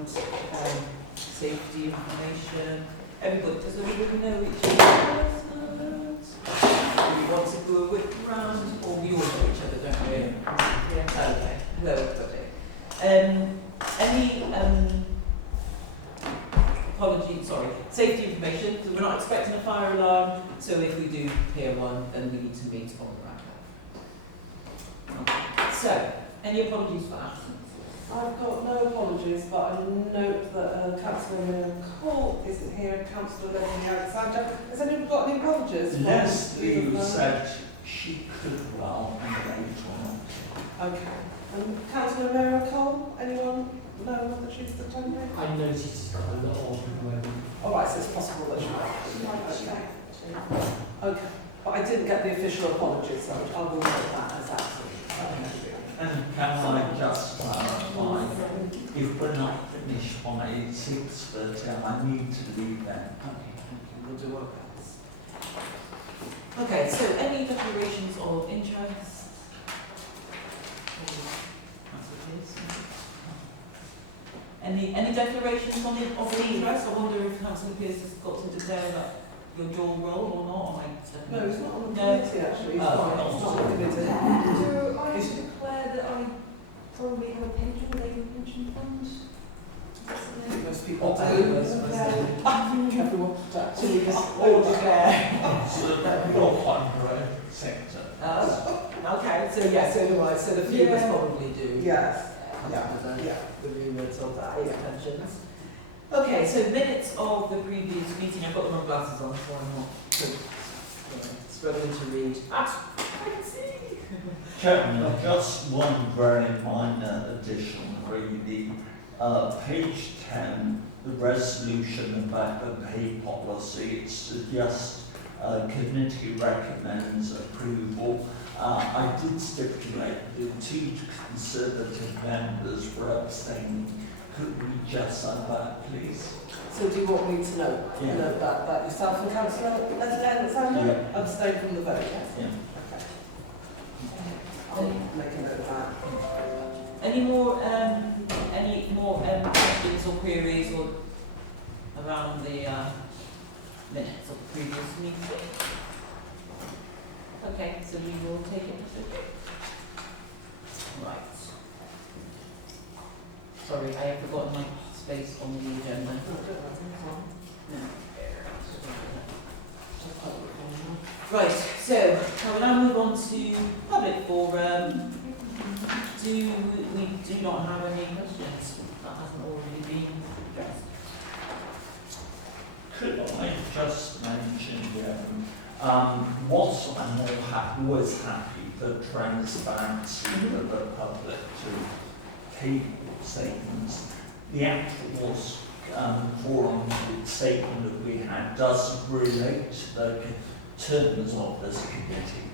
and safety information. Everybody, does everybody know each other's passwords? Do we want to do a whip round, or we all know each other, don't we? Yeah. Okay. Hello, everybody. Any safety information. So we're not expecting a fire alarm, so if we do hear one, then we need to meet on the ramp. So, any apologies for absence? I've got no apologies, but I note that Councillor Cole isn't here, Councillor Leslie Alexander. Has anyone got any apologies? Leslie said she could well and later. Okay. And Councillor Mary Cole, anyone know whether she's attending? I noticed it's got a lot of at the moment. All right, so it's possible that she might. Okay. But I didn't get the official apologies, so I will note that as absent. And can I just clarify, if we're not finished by 6:30, I need to leave then. Okay, thank you. We'll do our best. Okay, so any declarations of interest? Any declarations of interest? I wonder if Councillor Pearce has got to declare that your dual role or not? No, he's not on the committee actually. He's fine. He's not on the committee. Do I declare that I probably have a pension, Avon pension fund? Most people do. Everyone actually just all declare. So you're quite a sector. Okay, so yeah, so do I. So the few of us probably do. Yes. Yeah. The remit of that pensions. Okay, so minutes of the previous meeting. I've got the wrong glasses on, so I'm not struggling to read. I can see. Chairman, just one very minor addition, really. Page 10, the resolution about the pay policy, it suggests committee recommends approval. I did stipulate the two Conservative members were abstaining. Could we just have that, please? So do you want me to note that yourself and Councillor Leslie Alexander abstain from the vote, yes? Yeah. Okay. I'll make a note of that. Any more questions or queries or around the minutes of the previous meeting? Okay, so we will take it. Right. Sorry, I have forgotten my space on the agenda. Right, so I will now move on to public forum. Do we do not have any questions that hasn't already been addressed? Could I just mention, what I'm always happy for transparency for the public to table statements. The actual forum statement that we had doesn't relate to the terms of this committee.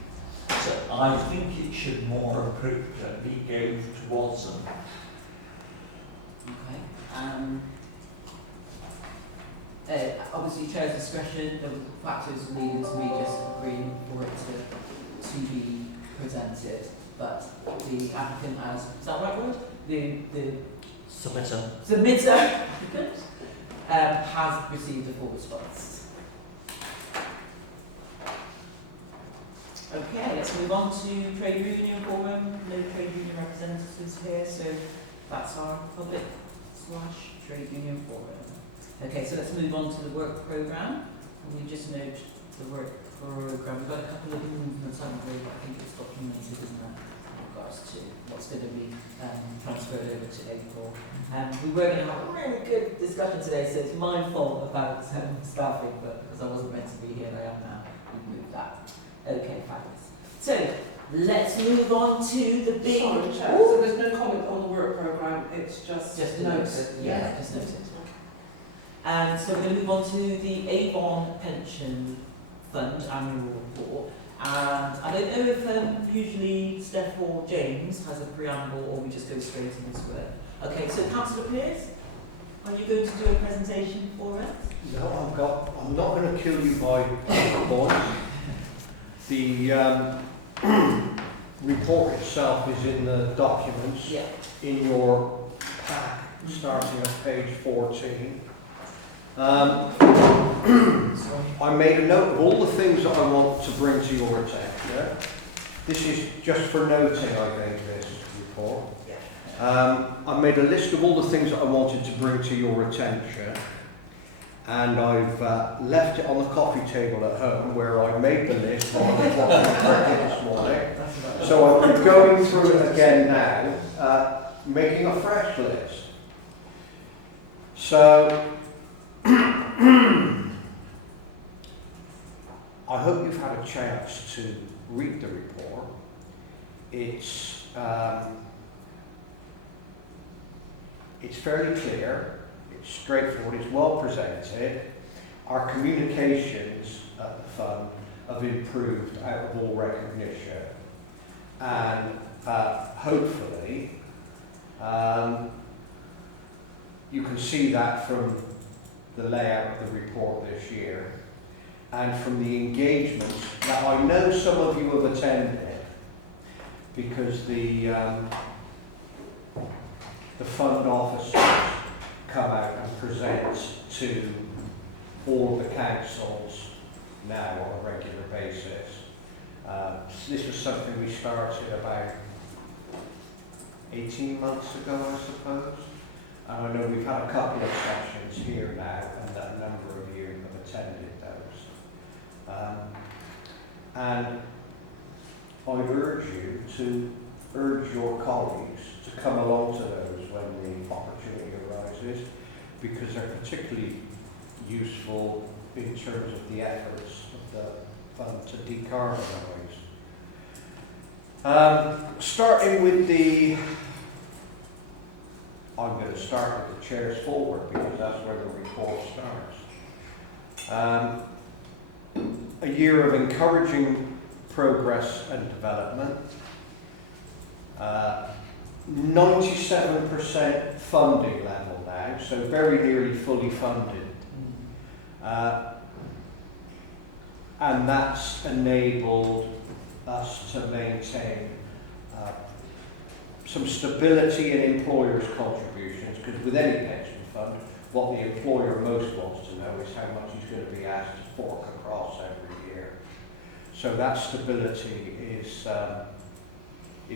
So I think it should more appropriately go towards them. Okay. Obviously, chair's discretion. There were factors leading to me just agreeing for it to be presented, but the applicant has, is that the right word? The submitter has received a full response. Okay, let's move on to trade union forum. No trade union representatives here, so that's our public / trade union forum. Okay, so let's move on to the work programme. We just note the work programme. We've got a couple of movements, haven't we? But I think it's documented, isn't it, in regards to what's going to be transferred over to April. We were going to have a really good discussion today, so it's my fault about staffing, but because I wasn't meant to be here, I am now. We've moved that. Okay, fabulous. So let's move on to the big. Sorry, Chair. So there's no comment on the work programme. It's just noted. Yeah, just noted. And so we're going to move on to the Avon Pension Fund annual report. And I don't know if usually Steph or James has a preamble or we just go straight into it. Okay, so Councillor Pearce, are you going to do a presentation for us? No, I'm not going to kill you by points. The report itself is in the documents. Yeah. In your pack, starting at page 14. I made a note of all the things that I want to bring to your attention. This is just for noting, I think, this report. I made a list of all the things that I wanted to bring to your attention, and I've left it on the coffee table at home where I made the list while I was watching this morning. So I'm going through it again now, making a fresh list. So, I hope you've had a chance to read the report. It's fairly clear, it's straightforward, it's well presented. Our communications at the fund have improved out of all recognition, and hopefully you can see that from the layout of the report this year and from the engagement that I know some of you have attended, because the fund officers come out and present to all of the councils now on a regular basis. This was something we started about 18 months ago, I suppose. And I know we've had a couple of sessions here now, and that a number of you have attended those. And I urge you to urge your colleagues to come along to those when the opportunity arises, because they're particularly useful in terms of the efforts of the fund to decarbonise. Starting with I'm going to start with the chairs forward because that's where the report starts. A year of encouraging progress and development. 97% funding level now, so very nearly fully funded. And that's enabled us to maintain some stability in employers' contributions, because with any pension fund, what the employer most wants to know is how much he's going to be asked to fork across every year. So that stability is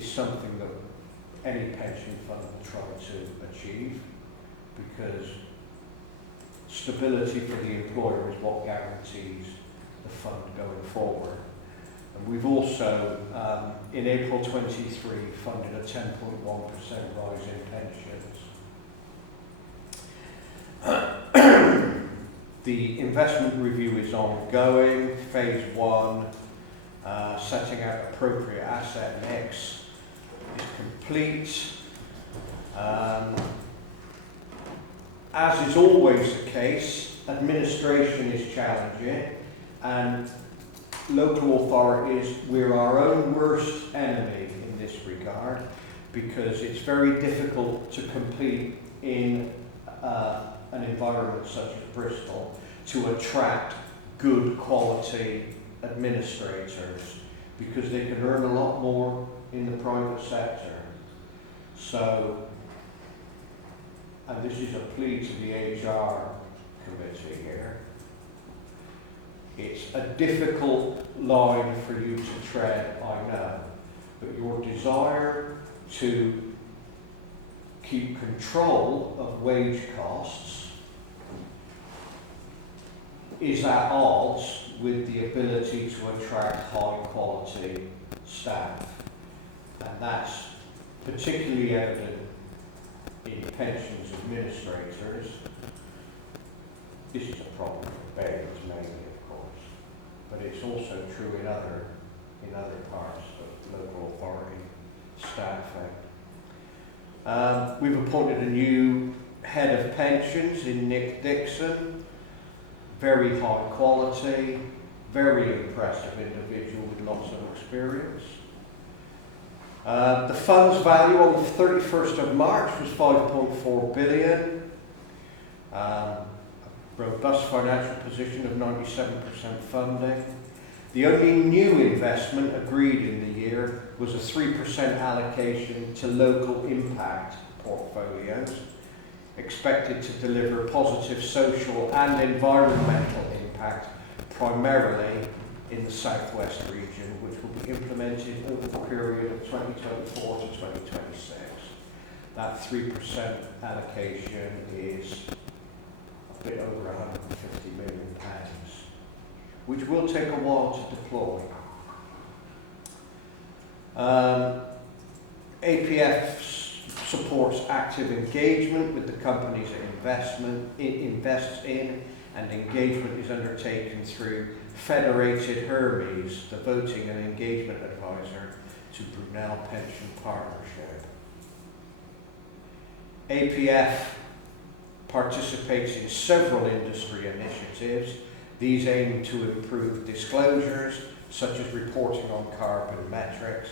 something that any pension fund will try to achieve, because stability for the employer is what guarantees the fund going forward. And we've also, in April 23, funded a 10.1% rise in pensions. The investment review is ongoing. Phase 1, setting out appropriate asset mix, is complete. As is always the case, administration is challenging, and local authorities, we're our own worst enemy in this regard, because it's very difficult to compete in an environment such as Bristol to attract good quality administrators, because they can earn a lot more in the private sector. So, and this is a plea to the HR committee here, it's a difficult line for you to tread, I know, but your desire to keep control of wage costs is at odds with the ability to attract high quality staff. And that's particularly evident in pensions administrators. This is a problem for Bailey's mainly, of course, but it's also true in other parts of local authority staffing. We've appointed a new head of pensions in Nick Dixon, very high quality, very impressive individual with lots of experience. The fund's value on the 31st of March was 5.4 billion. A robust financial position of 97% funding. The only new investment agreed in the year was a 3% allocation to local impact portfolios. expected to deliver positive social and environmental impact primarily in the southwest region, which will be implemented over the period of 2024 to 2026. That 3% allocation is a bit over £150 million, which will take a while to deploy. APF supports active engagement with the companies it invests in, and engagement is undertaken through Federated Hermes, the voting and engagement advisor to Brunel Pension Partnership. APF participates in several industry initiatives. These aim to improve disclosures, such as reporting on carbon metrics,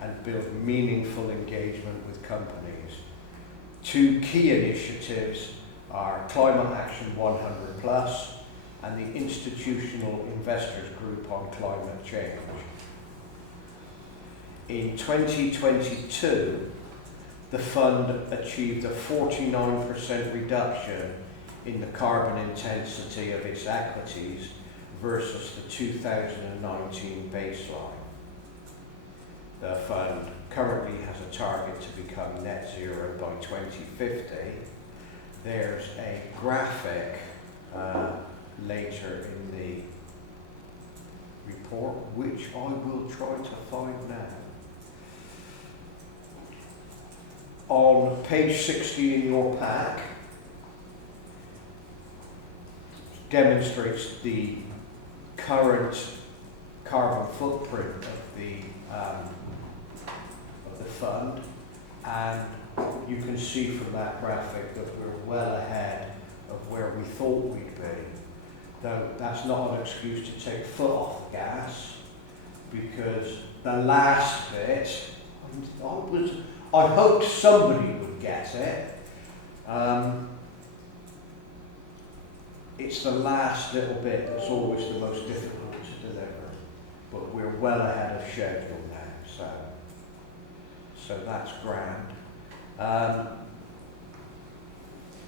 and build meaningful engagement with companies. Two key initiatives are Climate Action 100 Plus and the Institutional Investors Group on Climate Change. In 2022, the fund achieved a 49% reduction in the carbon intensity of its equities versus the 2019 baseline. The fund currently has a target to become net zero by 2050. There's a graphic later in the report, which I will try to find now. On page 60 in your pack, demonstrates the current carbon footprint of the fund, and you can see from that graphic that we're well ahead of where we thought we'd be. Though that's not an excuse to take foot off the gas, because the last bit, I hoped somebody would get it. It's the last little bit that's always the most difficult to deliver, but we're well ahead of schedule now, so that's grand.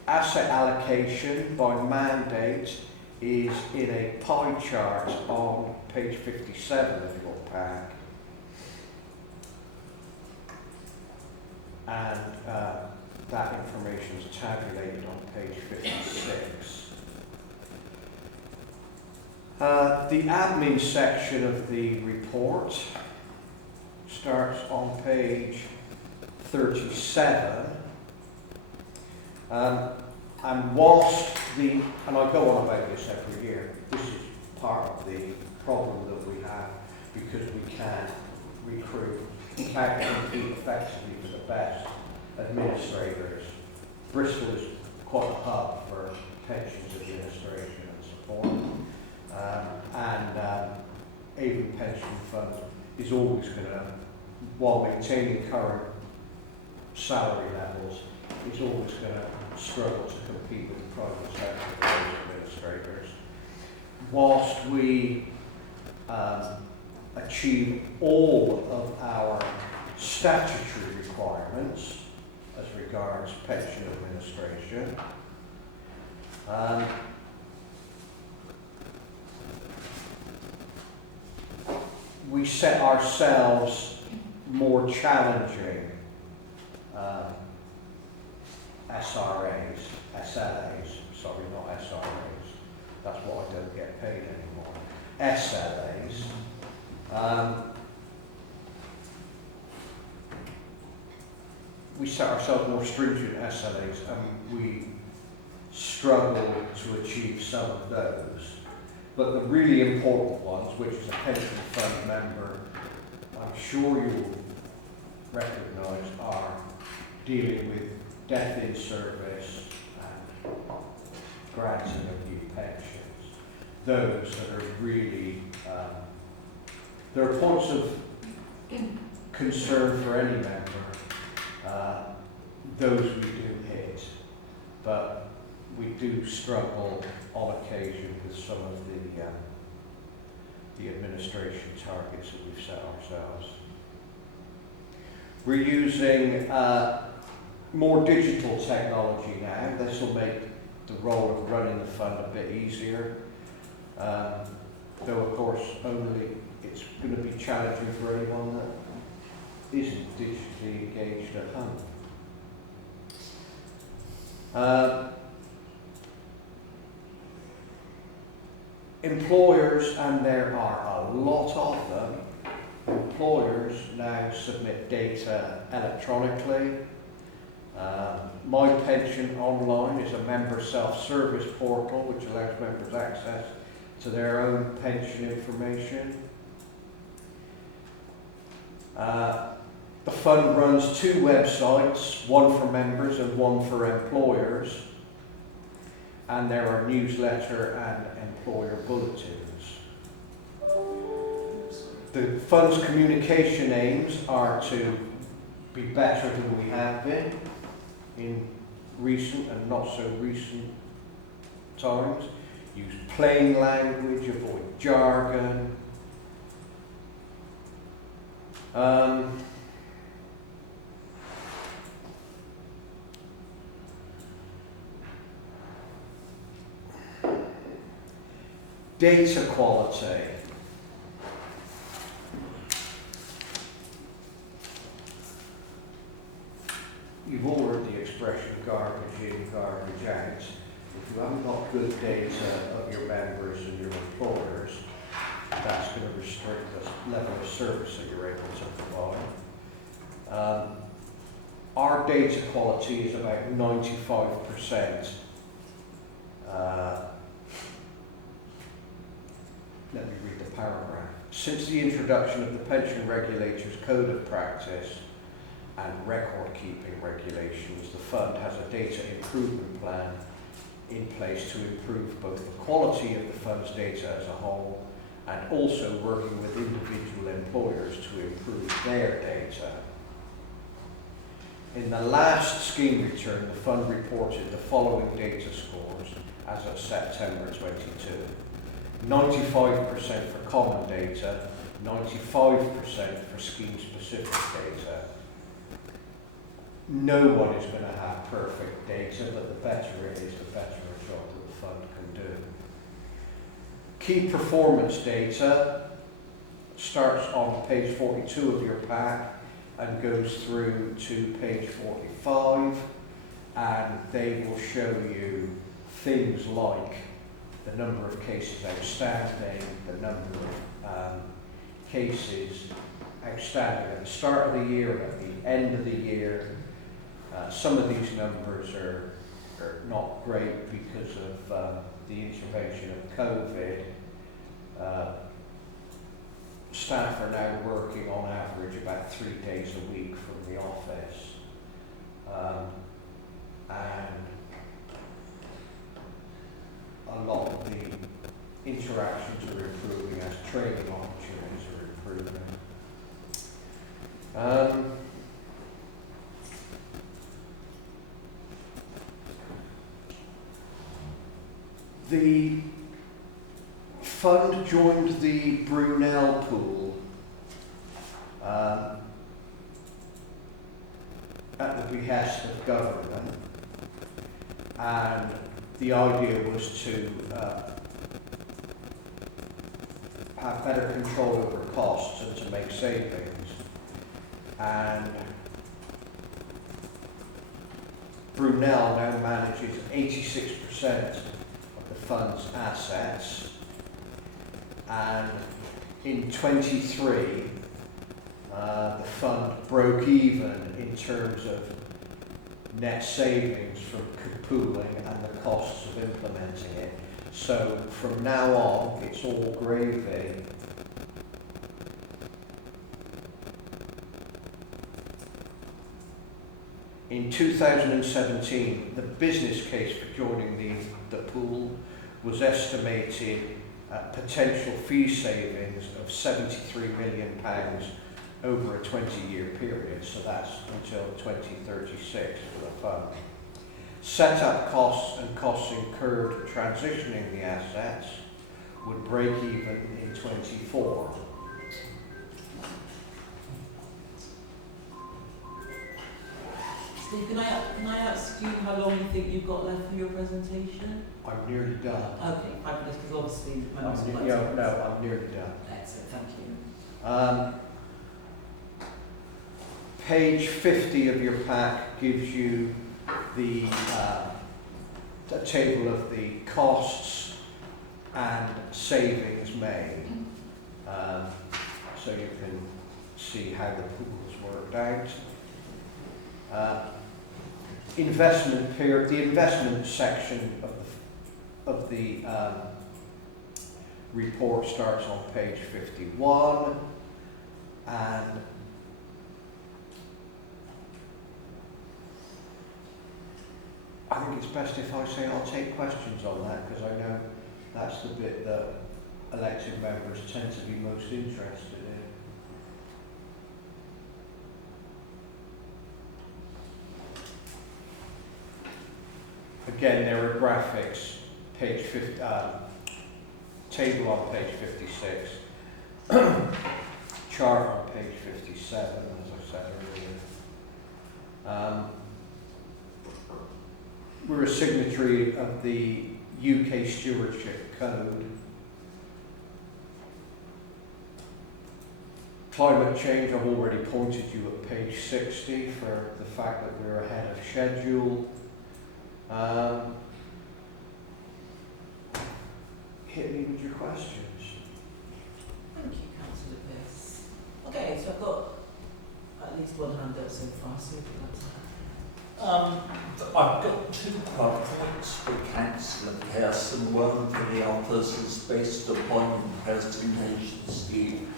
Asset allocation by mandate is in a pie chart on page 57 of your pack, and that information is tabulated on page 56. The admin section of the report starts on page 37. And whilst and I go on about this every year, this is part of the problem that we have, because we can't recruit, we can't compete effectively for the best administrators. Bristol is quite a hub for pensions administration and support. Avon Pension Fund is always going to, while maintaining current salary levels, is always going to struggle to compete with the private sector administrators. Whilst we achieve all of our statutory requirements as regards pension administration, we set ourselves more challenging SRAs, SLAs, sorry, not SRAs, that's what I don't get paid anymore, SLAs. We set ourselves more stringent SLAs, and we struggle to achieve some of those. But the really important ones, which as a pension fund member, I'm sure you'll recognise, are dealing with death in service and granting of new pensions. Those that are really, there are points of concern for any member. Those we do hit, but we do struggle on occasion with some of the administration targets that we've set ourselves. We're using more digital technology now. This will make the role of running the fund a bit easier. Though of course it's going to be challenging for anyone that isn't digitally engaged at home. Employers, and there are a lot of them, employers now submit data electronically. My Pension Online is a member self-service portal which allows members access to their own pension information. The fund runs 2 websites, one for members and one for employers, and there are newsletter and employer bulletins. The fund's communication aims are to be better than we have been in recent and not so recent times. Use plain language, avoid jargon. Data quality. You've all heard the expression garbage in, garbage out. If you haven't got good data of your members and your employers, that's going to restrict the level of service that you're able to provide. Our data quality is about 95%. Let me read the paragraph. Since the introduction of the Pension Regulator's Code of Practice and record-keeping regulations, the fund has a data improvement plan in place to improve both the quality of the fund's data as a whole and also working with individual employers to improve their data. In the last scheme return, the fund reported the following data scores as of September 22. 95% for common data, 95% for scheme-specific data. No one is going to have perfect data, but the better it is, the better a job that the fund can do. Key performance data starts on page 42 of your pack and goes through to page 45, and they will show you things like the number of cases outstanding, the number of cases outstanding at the start of the year, at the end of the year. Some of these numbers are not great because of the intervention of COVID. Staff are now working on average about 3 days a week from the office. And a lot of the interactions are improving as training opportunities are improving. The fund joined the Brunel pool at the behest of government, and the idea was to have better control over costs and to make savings. And Brunel now manages 86% of the fund's assets, and in 23 the fund broke even in terms of net savings from pooling and the costs of implementing it. So from now on, it's all gravy. In 2017, the business case for joining the pool was estimated at potential fee savings of £73 million over a 20-year period, so that's until 2036 for the fund. Set-up costs and costs incurred transitioning the assets would break even in 24. Steve, can I ask you how long you think you've got left for your presentation? I'm nearly done. Okay, fabulous, because obviously members would like to... I'm nearly done. Excellent, thank you. Page 50 of your pack gives you the table of the costs and savings made. So you can see how the pool's worked out. Investment period, the investment section of the report starts on page 51, and I think it's best if I say I'll take questions on that, because I know that's the bit that elected members tend to be most interested in. Again, there are graphics, page 50, table on page 56, chart on page 57, as I said earlier. We're a signatory of the UK Stewardship Code. Climate change, I've already pointed you at page 60 for the fact that we're ahead of schedule. Hit me with your questions. Thank you, Councillor Pearce. Okay, so I've got at least one hand up so far, so if you'd like to... I've got 2 points for Councillor Pearson. One for the others is based upon your presentation, Steve.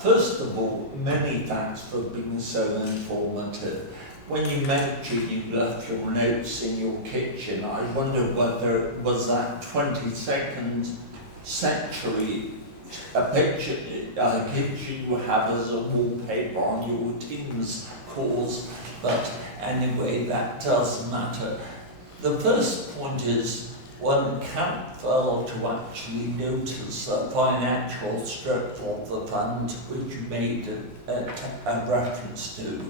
First of all, many thanks for being so informative. When you mentioned you left your notes in your kitchen, I wonder whether it was that 22nd century picture kitchen you have as a wallpaper on your Teams calls, but anyway, that doesn't matter. The first point is one can't fail to actually notice the financial structure of the fund, which you made a reference to.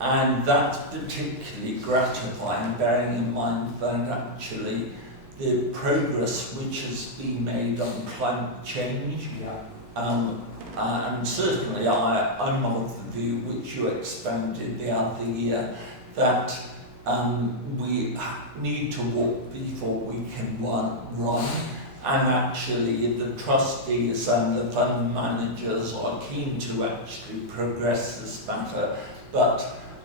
And that's particularly gratifying, bearing in mind that actually the progress which has been made on climate change. And certainly I'm of the view, which you expanded the other year, that we need to walk before we can run. And actually the trustees and the fund managers are keen to actually progress this matter, but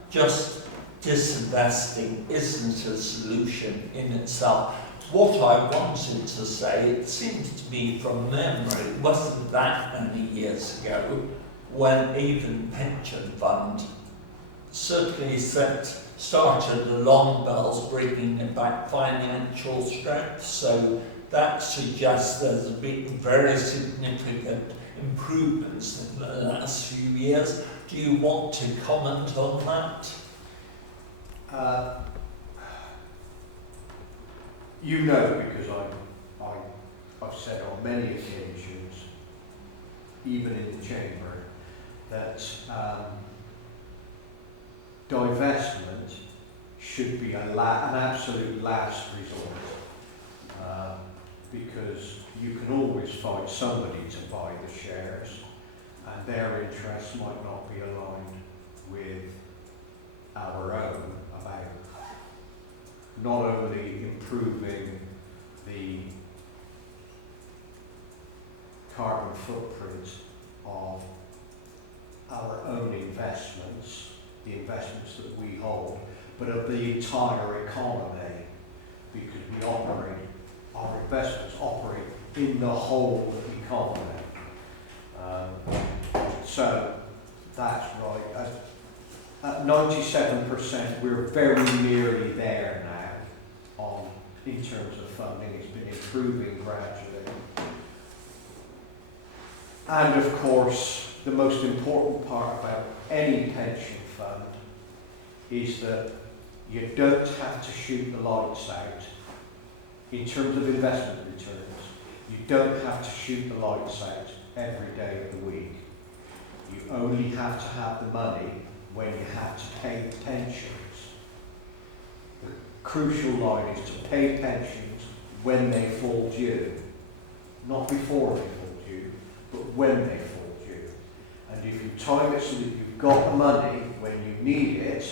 just disinvesting isn't a solution in itself. What I wanted to say, it seems to me from memory, it wasn't that many years ago when Avon Pension Fund certainly started alarm bells bringing it back financial strength. So that suggests there's been very significant improvements in the last few years. Do you want to comment on that? You know, because I've said on many occasions, even in the chamber, that divestment should be an absolute last resort, because you can always find somebody to buy the shares, and their interests might not be aligned with our own about not only improving the carbon footprint of our own investments, the investments that we hold, but of the entire economy, because our investments operate in the whole economy. So that's right. At 97%, we're very nearly there now in terms of funding. It's been improving gradually. And of course, the most important part about any pension fund is that you don't have to shoot the lights out in terms of investment returns. You don't have to shoot the lights out every day of the week. You only have to have the money when you have to pay pensions. The crucial line is to pay pensions when they fall due, not before they fall due, but when they fall due. And if you time it so that you've got the money when you need it,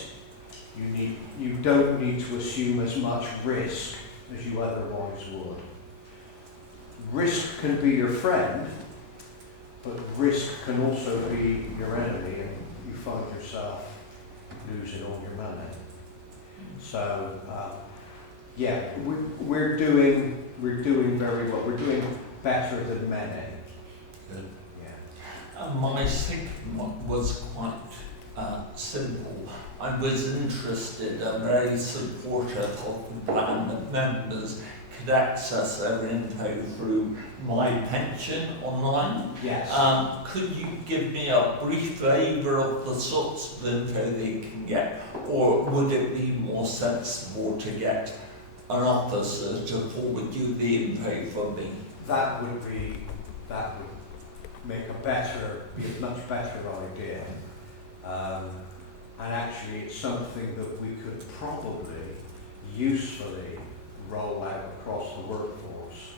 you don't need to assume as much risk as you otherwise would. Risk can be your friend, but risk can also be your enemy, and you find yourself losing all your money. So, yeah, we're doing very well. We're doing better than many. Good. Yeah. My statement was quite simple. I was interested and very supportive of the plan that members could access their info through My Pension online. Yes. Could you give me a brief flavour of the sorts of info they can get, or would it be more sensible to get an officer to forward you the info for me? That would make be a much better idea. And actually it's something that we could probably usefully roll out across the workforce.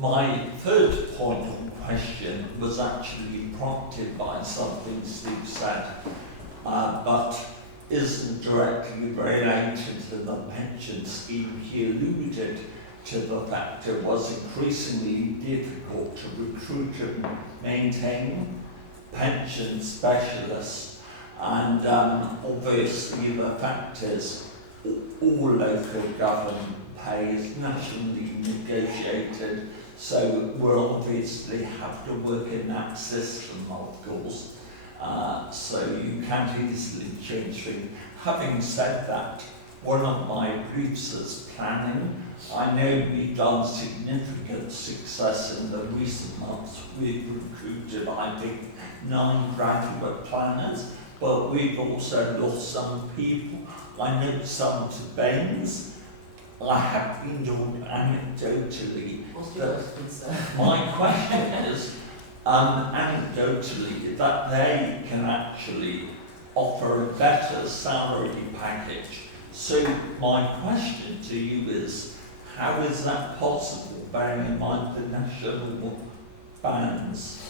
My third point of question was actually prompted by something Steve said, but isn't directly related to the pension scheme. He alluded to the fact it was increasingly difficult to recruit and maintain pension specialists, and obviously the fact is all local government pay is nationally negotiated, so we'll obviously have to work in that system, of course, so you can't easily change things. Having said that, one of my briefs is planning. I know we've done significant success in the recent months. We've recruited, I think, 9 graduate planners, but we've also lost some people. I know some to Baines. I have been told anecdotally. What's your question, sir? My question is, anecdotally, that they can actually offer a better salary package. So my question to you is, how is that possible, bearing in mind the national bans?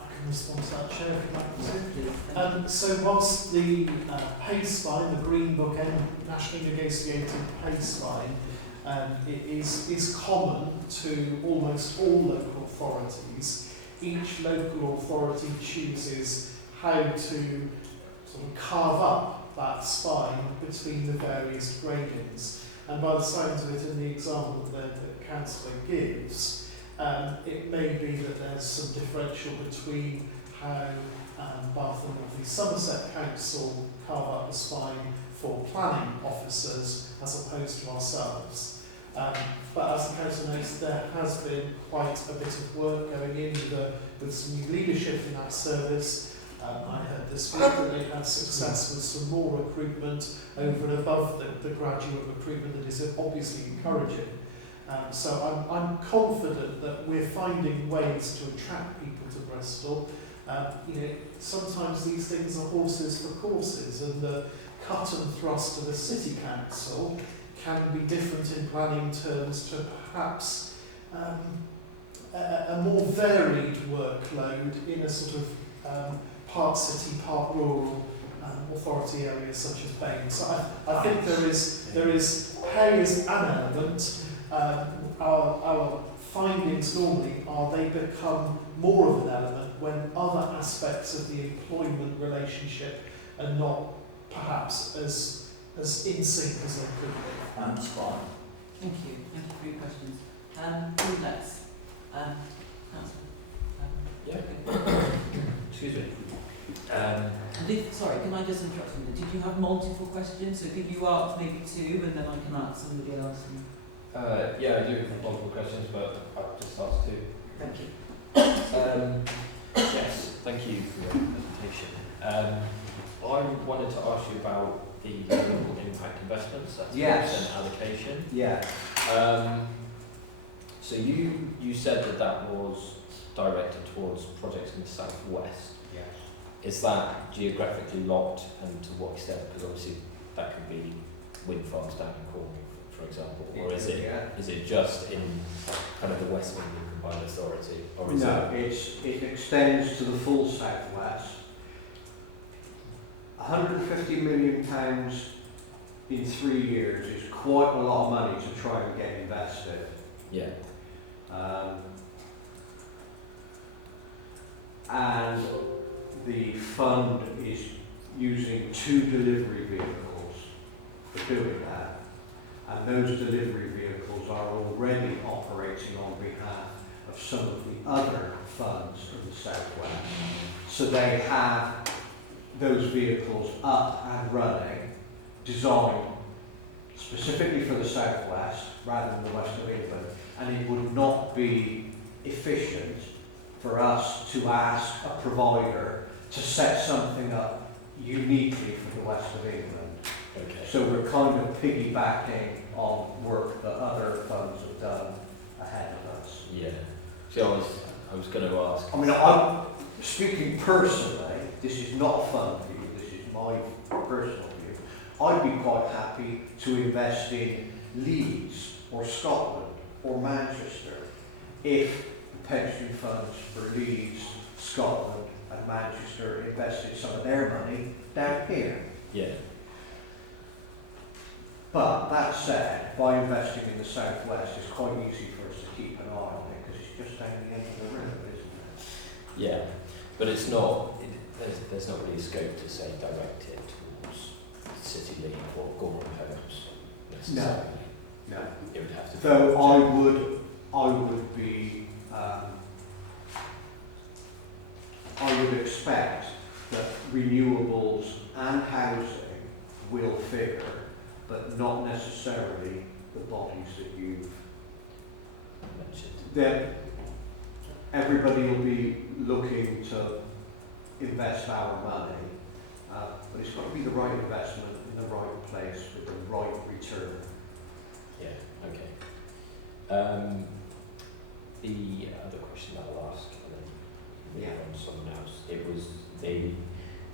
I can respond to that, Chair, if you'd like Thank you. to. So whilst the pay spine, the Green Book nationally negotiated pay spine, it is common to almost all local authorities. Each local authority chooses how to sort of carve up that spine between the various gradings. And by the sounds of it, in the example that Councillor gives, it may be that there's some differential between how Bath and North East Somerset Council carve up the spine for planning officers as opposed to ourselves. But as the Council knows, there has been quite a bit of work going in with some new leadership in that service. I heard this week that they've had success with some more recruitment over and above the graduate recruitment that is obviously encouraging. So I'm confident that we're finding ways to attract people to Bristol. Sometimes these things are horses for courses, and the cut and thrust of a city council can be different in planning terms to perhaps a more varied workload in a sort of part city, part rural authority areas such as Bain. So I think there is pay as an element. Our findings normally are they become more of an element when other aspects of the employment relationship are not perhaps as in sync as they could be. That's fine. Thank you. Thank you for your questions. Who's next? Excuse me. Sorry, can I just interrupt you? Did you have multiple questions? So could you ask maybe 2 and then I can ask somebody else? Yeah, I do have multiple questions, but I'll just ask 2. Thank you. Yes, thank you for your presentation. I wanted to ask you about the local impact investments, that's Yes. 10% allocation. Yeah. So you said that was directed towards projects in the southwest. Yes. is that geographically locked, and to what extent? Because obviously that could be wind farms down in Cornwall, for example, or is it just in kind of the West Midlands Combined Authority, or is No, it extends to the full southwest. £150 million in 3 years is quite a lot of money to try and get invested. Yeah. And the fund is using 2 delivery vehicles for doing that. And those delivery vehicles are already operating on behalf of some of the other funds in the southwest. So they have those vehicles up and running, designed specifically for the southwest rather than the west of England, and it would not be efficient for us to ask a provider to set something up uniquely for the west of England. Okay. So we're kind of piggybacking on work that other funds have done ahead of us. Yeah. So I was going to ask. I mean, I'm speaking personally, this is not a fund view, this is my personal view. I'd be quite happy to invest in Leeds or Scotland or Manchester if the pension funds for Leeds, Scotland and Manchester invested some of their money down here. Yeah. But that said, by investing in the southwest, it's quite easy for us to keep an eye on it because it's just down the end of the river, isn't it? Yeah, but it's not. There's not really scope to say direct it towards City League or Gorham Homes necessarily. No. It would have to. Though I would be, I would expect that renewables and housing will figure, but not necessarily the bodies that you've mentioned. That everybody will be looking to invest our money, but it's got to be the right investment in the right place with the right return. Yeah. Okay. The other question I'll ask, and then move on to someone else. It was the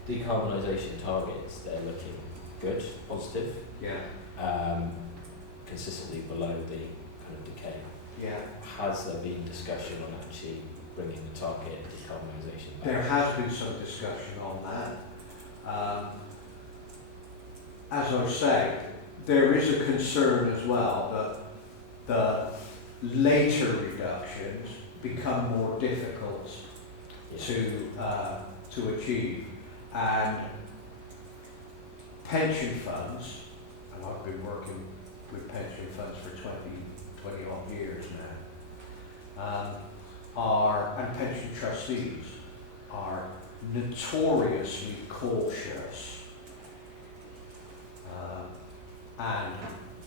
decarbonisation targets. They're looking good, positive. Yeah. Consistently below the kind of decay. Yeah. Has there been discussion on actually bringing the target decarbonisation back? There has been some discussion on that. As I say, there is a concern as well that the later reductions become more difficult to achieve, and pension funds, and I've been working with pension funds for 20 odd years now, and pension trustees are notoriously cautious. And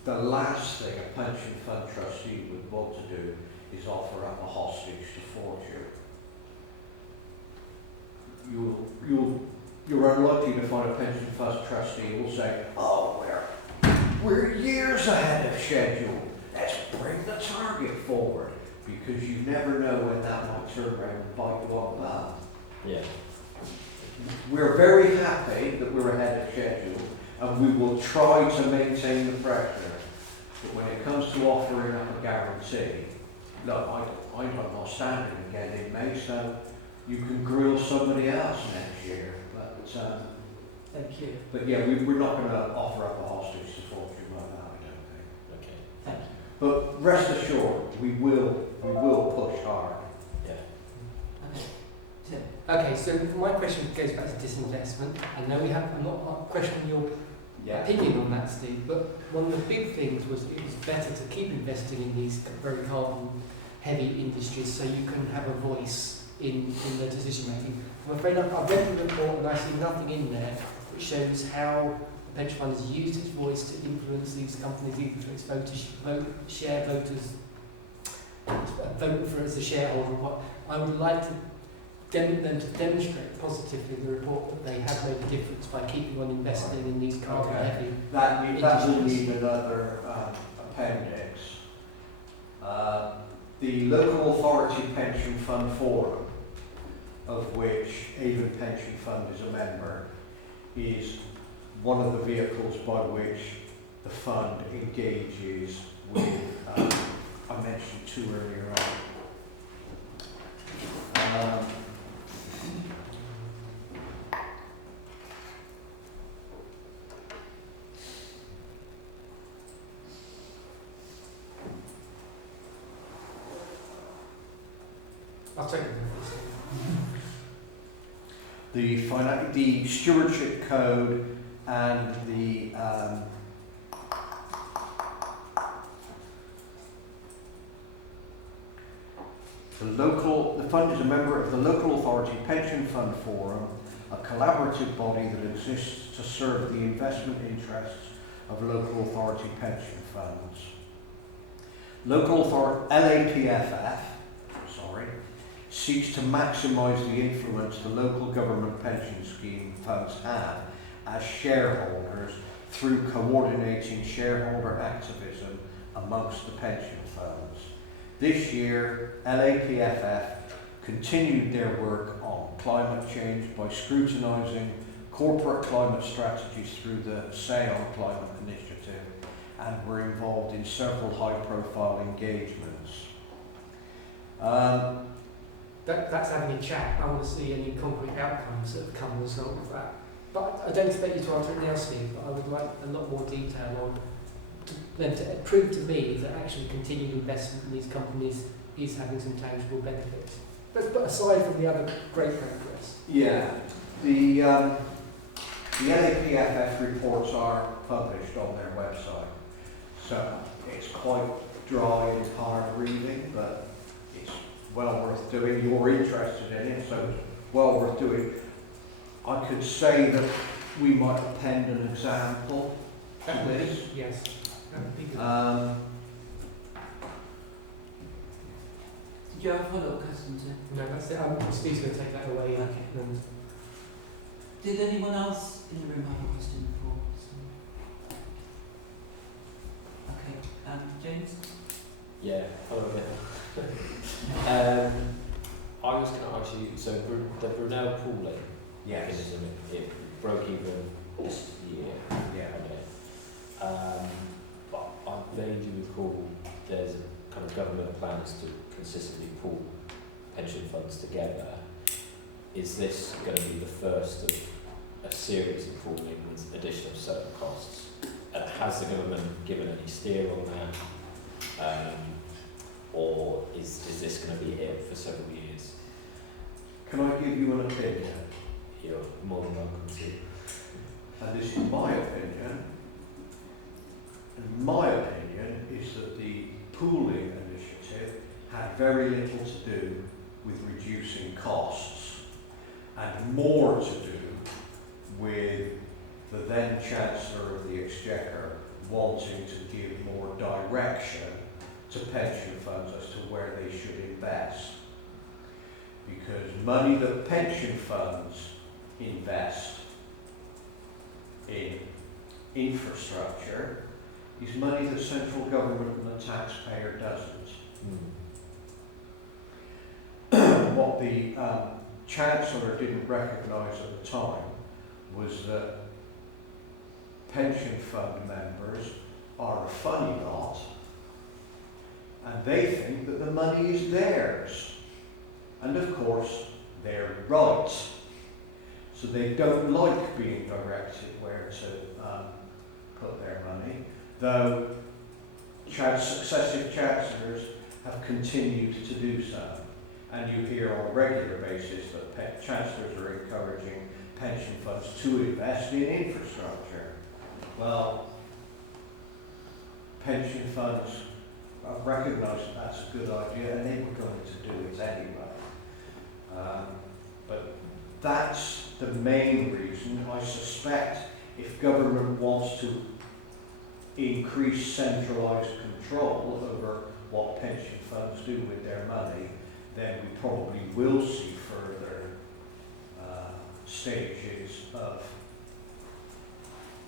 the last thing a pension fund trustee would want to do is offer up a hostage to fortune. You're unlikely to find a pension fund trustee who will say, "Oh, we're years ahead of schedule. Let's bring the target forward," because you never know when that might turn around and bite you on the butt. Yeah. We're very happy that we're ahead of schedule, and we will try to maintain the pressure. But when it comes to offering up a guarantee, look, I'm not standing again in May, so you can grill somebody else next year. Thank you. But yeah, we're not going to offer up a hostage to fortune like that, I don't think. Okay. Thank you. But rest assured, we will push hard. Yeah. Okay. Tim. Okay, so my question goes back to disinvestment. I know I'm not questioning your opinion on that, Steve, but one of the big things was it was better to keep investing in these very carbon-heavy industries so you can have a voice in the decision making. I'm afraid I've read the report and I see nothing in there which shows how the pension fund has used its voice to influence these companies, either through its share voters, vote for as a shareholder. But I would like to them to demonstrate positively in the report that they have made a difference by keeping on investing in these carbon heavy That will need another appendix. The Local Authority Pension Fund Forum of which Avon Pension Fund is a member, is one of the vehicles by which the fund engages with, I mentioned two earlier on. I'll take it. The stewardship code and the fund is a member of the Local Authority Pension Fund Forum, a collaborative body that exists to serve the investment interests of local authority pension funds. LAPFF seeks to maximise the influence the local government pension scheme funds have as shareholders through coordinating shareholder activism amongst the pension funds. This year, LAPFF continued their work on climate change by scrutinising corporate climate strategies through the Say on Climate initiative and were involved in several high-profile engagements. That's having a chat. I want to see any concrete outcomes that have come as a result of that. But I don't expect you to answer it now, Steve, but I would like a lot more detail on them to prove to me that actually continued investment in these companies is having some tangible benefits. But aside from the other great progress. Yeah, the LAPFF reports are published on their website, so it's quite dry and hard reading, but it's well worth doing. You're interested in it, so it's well worth doing. I could say that we might append an example to this. Yes. That would be good. Did you have a follow-up question, Tim? No, that's it. Steve's going to take that away. Okay. And Did anyone else in the room have a question before? Okay, James? Yeah, hello again. I was going to ask you, so the Brunel pooling mechanism, it broke even this year. Yeah. Okay. But I vaguely recall there's a kind of government plans to consistently pool pension funds together. Is this going to be the first of a series of pooling with additional certain costs? Has the government given any steer on that? Or is this going to be it for several years? Can I give you an opinion? You're more than welcome to. And this is my opinion. And my opinion is that the pooling initiative had very little to do with reducing costs and more to do with the then Chancellor of the Exchequer wanting to give more direction to pension funds as to where they should invest. Because money that pension funds invest in infrastructure is money that central government and the taxpayer doesn't. What the Chancellor didn't recognise at the time was that pension fund members are a funny lot and they think that the money is theirs. And of course, they're right. So they don't like being directed where to put their money, though successive chancellors have continued to do so. And you hear on a regular basis that chancellors are encouraging pension funds to invest in infrastructure. Well, pension funds recognise that that's a good idea and they were going to do it anyway. But that's the main reason. I suspect if government wants to increase centralised control over what pension funds do with their money, then we probably will see further stages of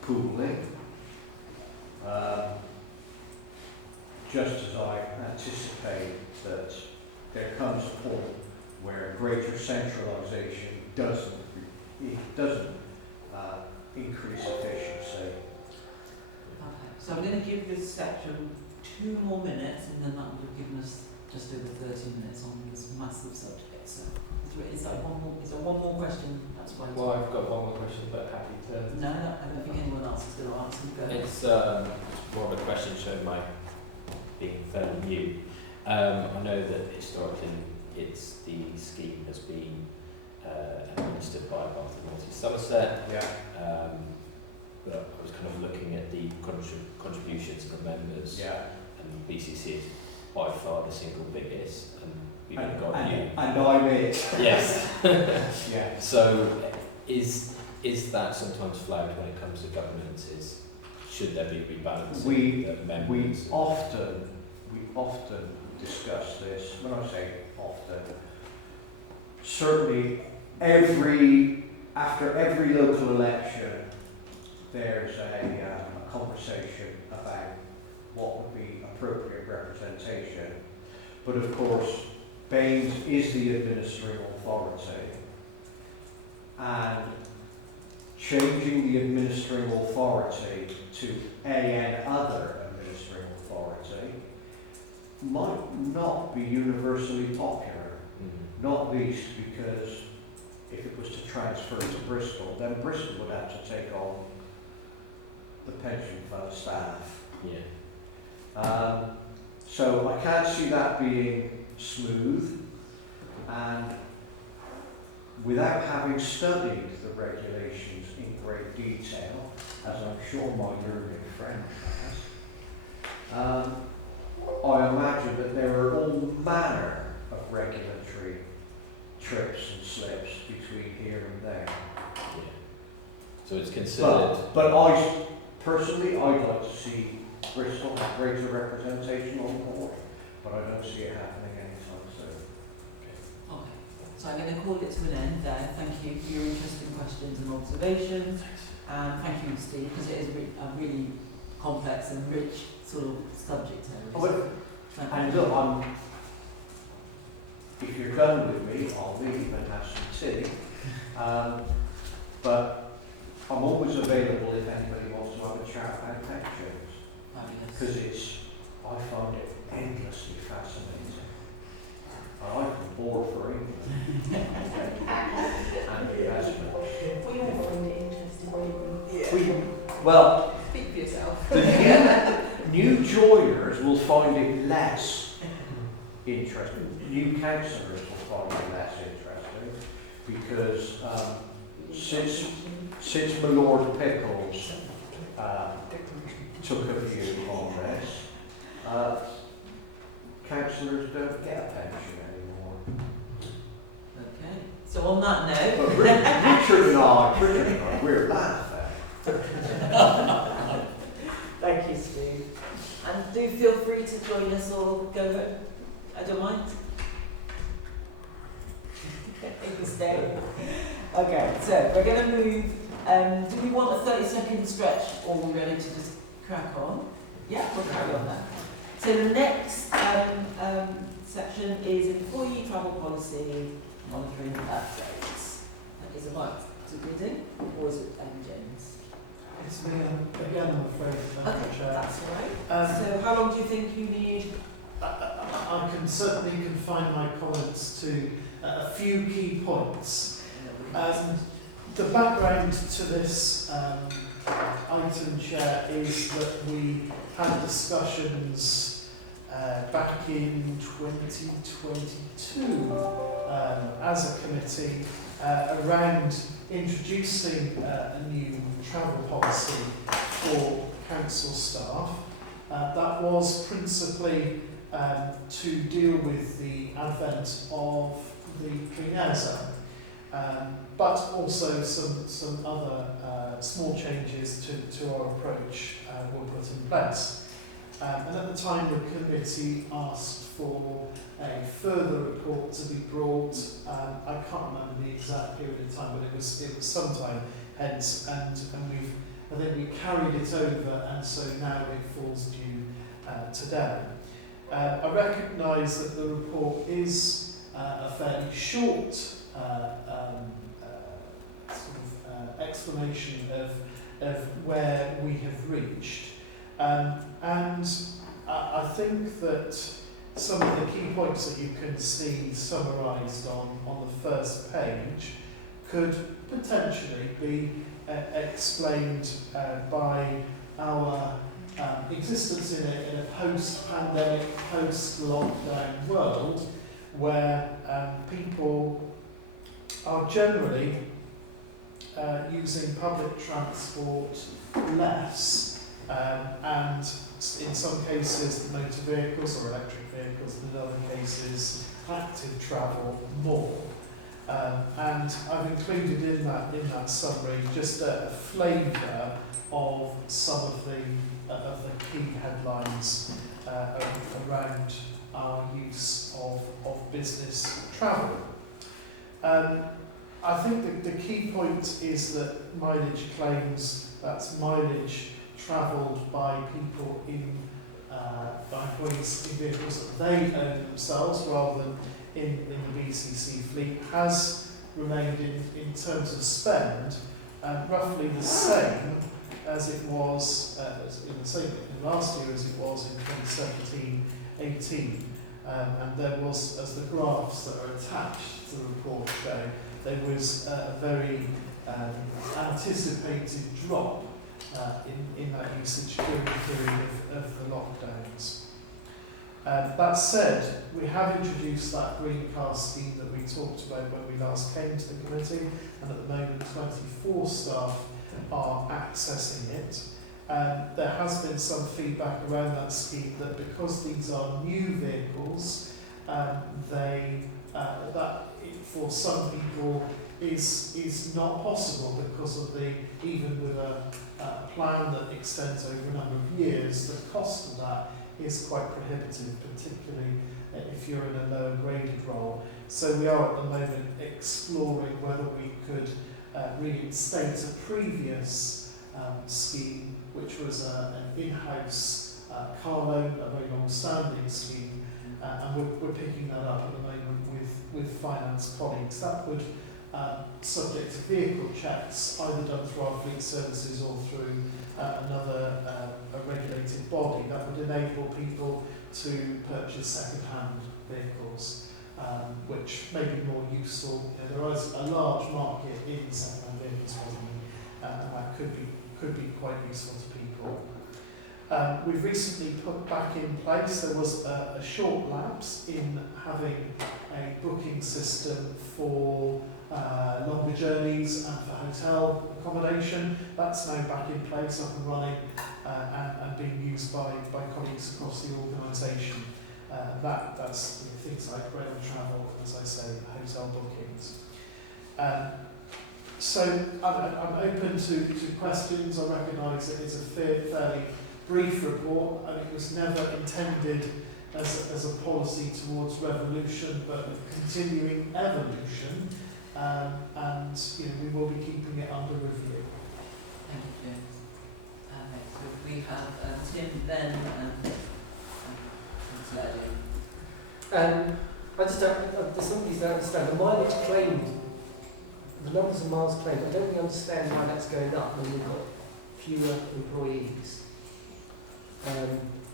pooling. Just as I anticipate that there comes a point where greater centralisation doesn't increase efficiency. Okay, so I'm going to give this section 2 more minutes, and then that would have given us just over 30 minutes on this massive subject. So, is there one more question? That's fine. Well, I've got one more question, but happy to. No, I don't think anyone else is going to answer. Go. It's more of a question showing my being fairly new. I know that historically the scheme has been administered by Bath and North East Somerset. Yeah. But I was kind of looking at the contributions of the members. Yeah. And BCC is by far the single biggest, and we've got you. And I'm it. Yes. Yeah. So, is that sometimes flagged when it comes to governance? Should there be rebalancing the members? We often discuss this. When I say often, certainly after every local election, there's a conversation about what would be appropriate representation. But of course, Baines is the administering authority, and changing the administering authority to any other administering authority might not be universally popular, not least because if it was to transfer to Bristol, then Bristol would have to take on the pension fund staff. Yeah. So I can't see that being smooth, and without having studied the regulations in great detail, as I'm sure my learned friend has, I imagine that there are all manner of regulatory trips and slips between here and there. Yeah. So it's considered. But I personally, I'd like to see Bristol have greater representation on board, but I don't see it happening anytime soon. Okay. So I'm going to call it to an end there. Thank you for your interesting questions and observations. And thank you, Steve, because it is a really complex and rich sort of subject area. And look, if you're done with me, I'll leave and have some tea. But I'm always available if anybody wants to have a chat about pensions. Because I find it endlessly fascinating. I can bore for England. And investment. We all find it interesting. Well, Speak for yourself. the new joiners will find it less interesting. New councillors will find it less interesting because since my Lord Pickles took a view on this, councillors don't get a pension anymore. Okay. So on that note, But Richard and I, we're laughing. thank you, Steve. And do feel free to join us or go. I don't mind. You can stay. Okay, so we're going to move. Do we want a 30-second stretch, or are we ready to just crack on? Yeah, we'll carry on then. So the next section is employee travel policy monitoring updates. Is it Mike to reading, or is it James? It's me again, I'm afraid, Madam Okay, Chair. that's all right. So how long do you think you need? I can certainly confine my comments to a few key points. The background to this item, Chair, is that we had discussions back in 2022 as a committee around introducing a new travel policy for council staff. That was principally to deal with the advent of the Clean Air Zone, but also some other small changes to our approach were put in place. And at the time, the committee asked for a further report to be brought. I can't remember the exact period of time, but it was sometime hence, and I think we carried it over, and so now it falls due today. I recognise that the report is a fairly short explanation of where we have reached. And I think that some of the key points that you can see summarised on the first page could potentially be explained by our existence in a post-pandemic, post-lockdown world where people are generally using public transport less and in some cases motor vehicles or electric vehicles, and in other cases active travel more. And I've included in that summary just a flavour of some of the key headlines around our use of business travel. I think the key point is that mileage claims, that's mileage travelled by people by employees in vehicles that they own themselves rather than in the BCC fleet, has remained in terms of spend roughly the same as it was in last year as it was in 2017-18. And there was, as the graphs that are attached to the report show, there was a very anticipated drop in that usage during the period of the lockdowns. That said, we have introduced that green car scheme that we talked about when we last came to the committee, and at the moment 24 staff are accessing it. There has been some feedback around that scheme that because these are new vehicles, that for some people is not possible because of even with a plan that extends over a number of years, the cost of that is quite prohibitive, particularly if you're in a lower graded role. So we are at the moment exploring whether we could reinstate a previous scheme, which was an in-house car loan, a very long-standing scheme, and we're picking that up at the moment with finance colleagues. That would, subject to vehicle checks, either done through our fleet services or through another a regulated body, that would enable people to purchase second-hand vehicles, which may be more useful. There is a large market in second-hand vehicles, and that could be quite useful to people. We've recently put back in place, there was a short lapse in having a booking system for longer journeys and for hotel accommodation. That's now back in place, up and running, and being used by colleagues across the organisation. That's things like rail travel, as I say, hotel bookings. So I'm open to questions. I recognise that it's a fairly brief report, and it was never intended as a policy towards revolution, but continuing evolution. And we will be keeping it under review. Thank you, James. So we have Tim, then, and Claudia. I just don't, there's some of these don't understand. The mileage claimed, the numbers of miles claimed, I don't really understand why that's going up when we've got fewer employees.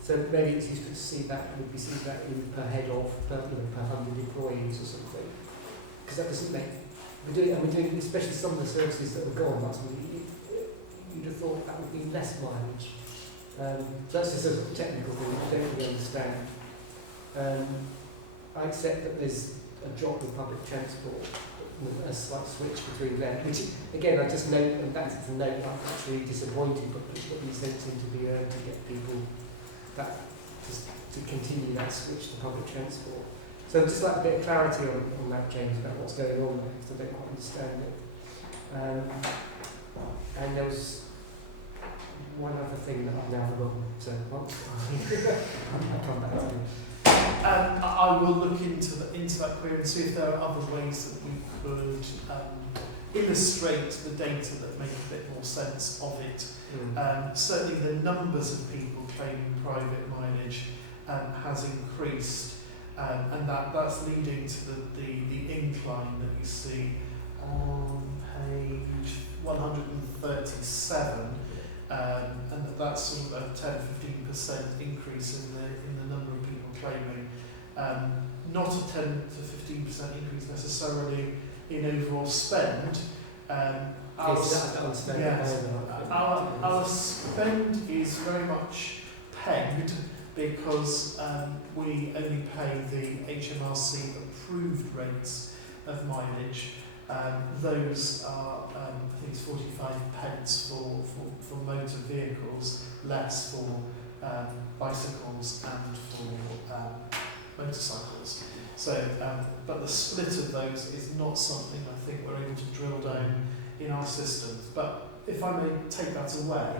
So maybe it's useful to see that, would be seen that in per head of, per 100 employees or something. Because that doesn't make, we're doing, especially some of the services that were gone, you'd have thought that would be less mileage. So that's just a sort of technical thing which I don't really understand. I accept that there's a drop in public transport, a slight switch between them, which again I just note, and that's to note, I'm actually disappointed, but these don't seem to be able to get people back to continue that switch to public transport. So just like a bit of clarity on that, James, about what's going on there, because I don't quite understand it. And there was one other thing that I've now forgotten, so I'll come back to it. I will look into that query and see if there are other ways that we could illustrate the data that make a bit more sense of it. Certainly the numbers of people claiming private mileage has increased. and that's leading to the incline that you see on page 137, and that's sort of a 10-15% increase in the number of people claiming. Not a 10 to 15% increase necessarily in overall spend. Our spend is very much pegged because we only pay the HMRC approved rates of mileage. Those are, I think it's 45 pence for motor vehicles, less for bicycles and for motorcycles. So, but the split of those is not something I think we're able to drill down in our systems. But if I may take that away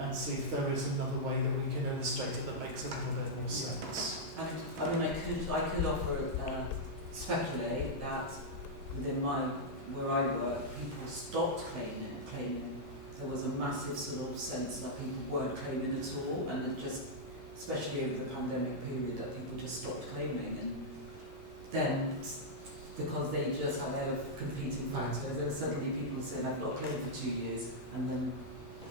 and see if there is another way that we can illustrate it that makes a little bit more sense. And I mean, I could offer speculate that within where I work, people stopped claiming. There was a massive sort of sense that people weren't claiming at all, and it just, especially over the pandemic period, that people just stopped claiming, and then because they just had their competing factors, there were suddenly people saying, I've not claimed for 2 years, and then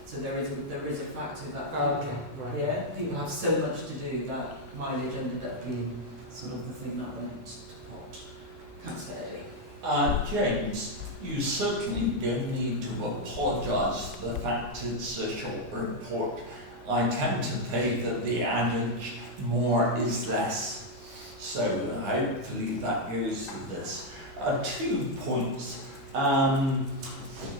so there is a factor that people have so much to do that mileage ended up being sort of the thing that went to pot. Can't say. James, you certainly don't need to apologise for the fact it's a short report. I tend to think that the adage, more is less. So hopefully that goes with this. 2 points.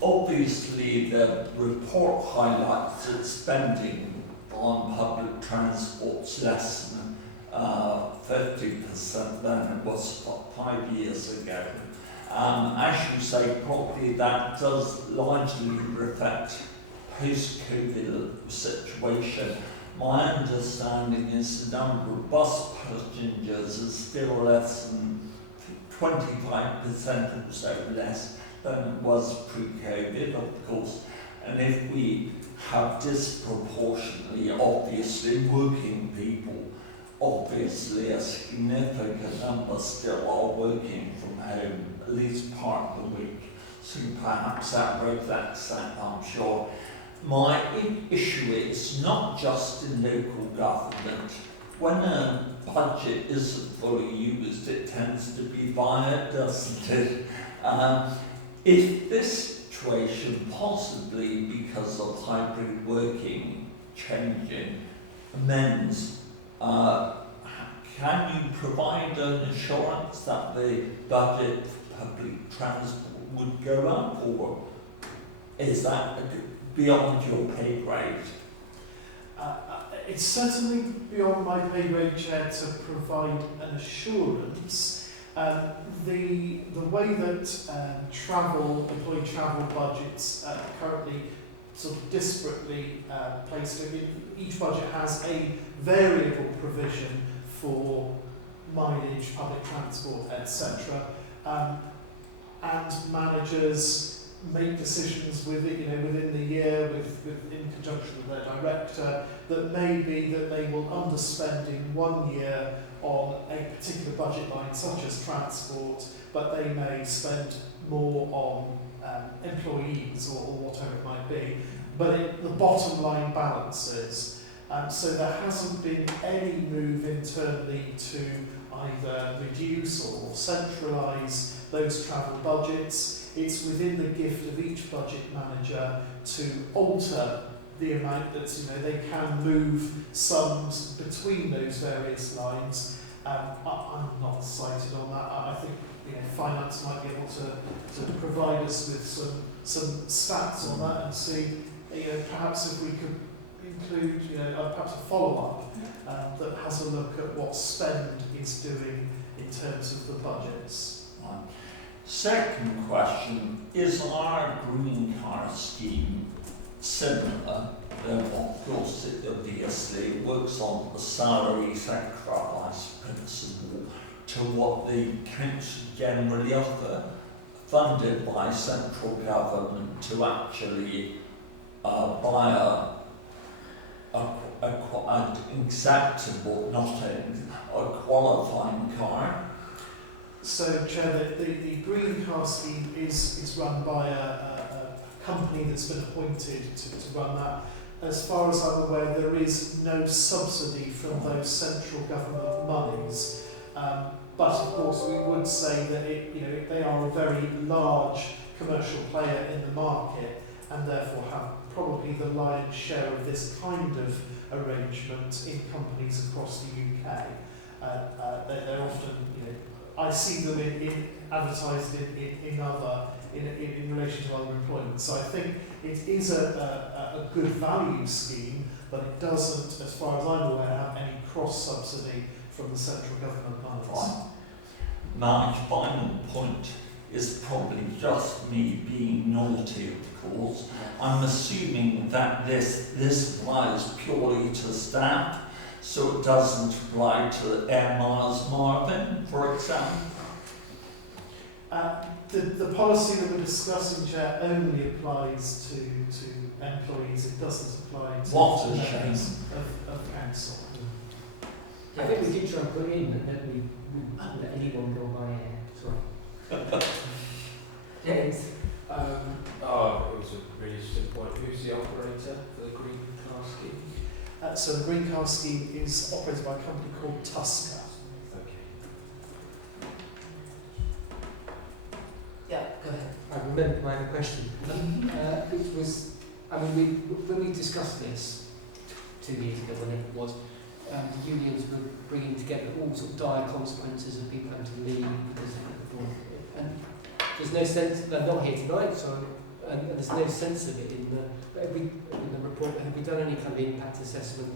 Obviously the report highlights that spending on public transport's less than 50% than it was 5 years ago. As you say, probably that does largely reflect post-COVID situation. My understanding is the number of bus passengers is still less than 25% or so less than it was pre-COVID, of course. And if we have disproportionately, obviously, working people, obviously a significant number still are working from home at least part of the week. So perhaps that reflects that, I'm sure. My issue is not just in local government. When a budget isn't fully used, it tends to be via, doesn't it? If this situation, possibly because of hybrid working changing, amends, can you provide an assurance that the budget for public transport would go up, or is that beyond your pay grade? It's certainly beyond my pay grade, Chair, to provide an assurance. The way that employee travel budgets currently sort of disparately placed, I mean, each budget has a variable provision for mileage, public transport, etc. And managers make decisions within the year in conjunction with their director that may be that they will underspend in 1 year on a particular budget line such as transport, but they may spend more on employees or whatever it might be, but the bottom line balances. So there hasn't been any move internally to either reduce or centralise those travel budgets. It's within the gift of each budget manager to alter the amount that they can move sums between those various lines. I'm not cited on that. I think finance might be able to provide us with some stats on that and see perhaps if we could include perhaps a follow-up that has a look at what spend is doing in terms of the budgets. Second question, is our green car scheme similar? Of course, it obviously works on the salary sacrifice principle to what the council generally offer, funded by central government to actually buy a acceptable, not a qualifying car. So, Chair, the green car scheme is run by a company that's been appointed to run that. As far as I'm aware, there is no subsidy from those central government monies. But of course, we would say that they are a very large commercial player in the market, and therefore have probably the lion's share of this kind of arrangement in companies across the UK. They're often, I see them advertised in relation to other employment. So I think it is a good value scheme, but it doesn't, as far as I'm aware, have any cross-subsidy from the central government monies. My final point is probably just me being naughty, of course. I'm assuming that this applies purely to staff, so it doesn't apply to Air Miles Marvin, for example. The policy that we're discussing, Chair, only applies to employees. It doesn't apply to What a members of council. I think we did try and put in that we wouldn't let anyone go by air. Sorry. James. It was a really interesting point. Who's the operator for the green car scheme? So the green car scheme is operated by a company called Tusker. Okay. Yeah, go ahead. I remember I have a question. Which was, when we discussed this 2 years ago, when it was, the unions were bringing together all sort of dire consequences of people having to leave because and there's no sense, they're not here tonight, so and there's no sense of it in the report. Have we done any kind of impact assessment,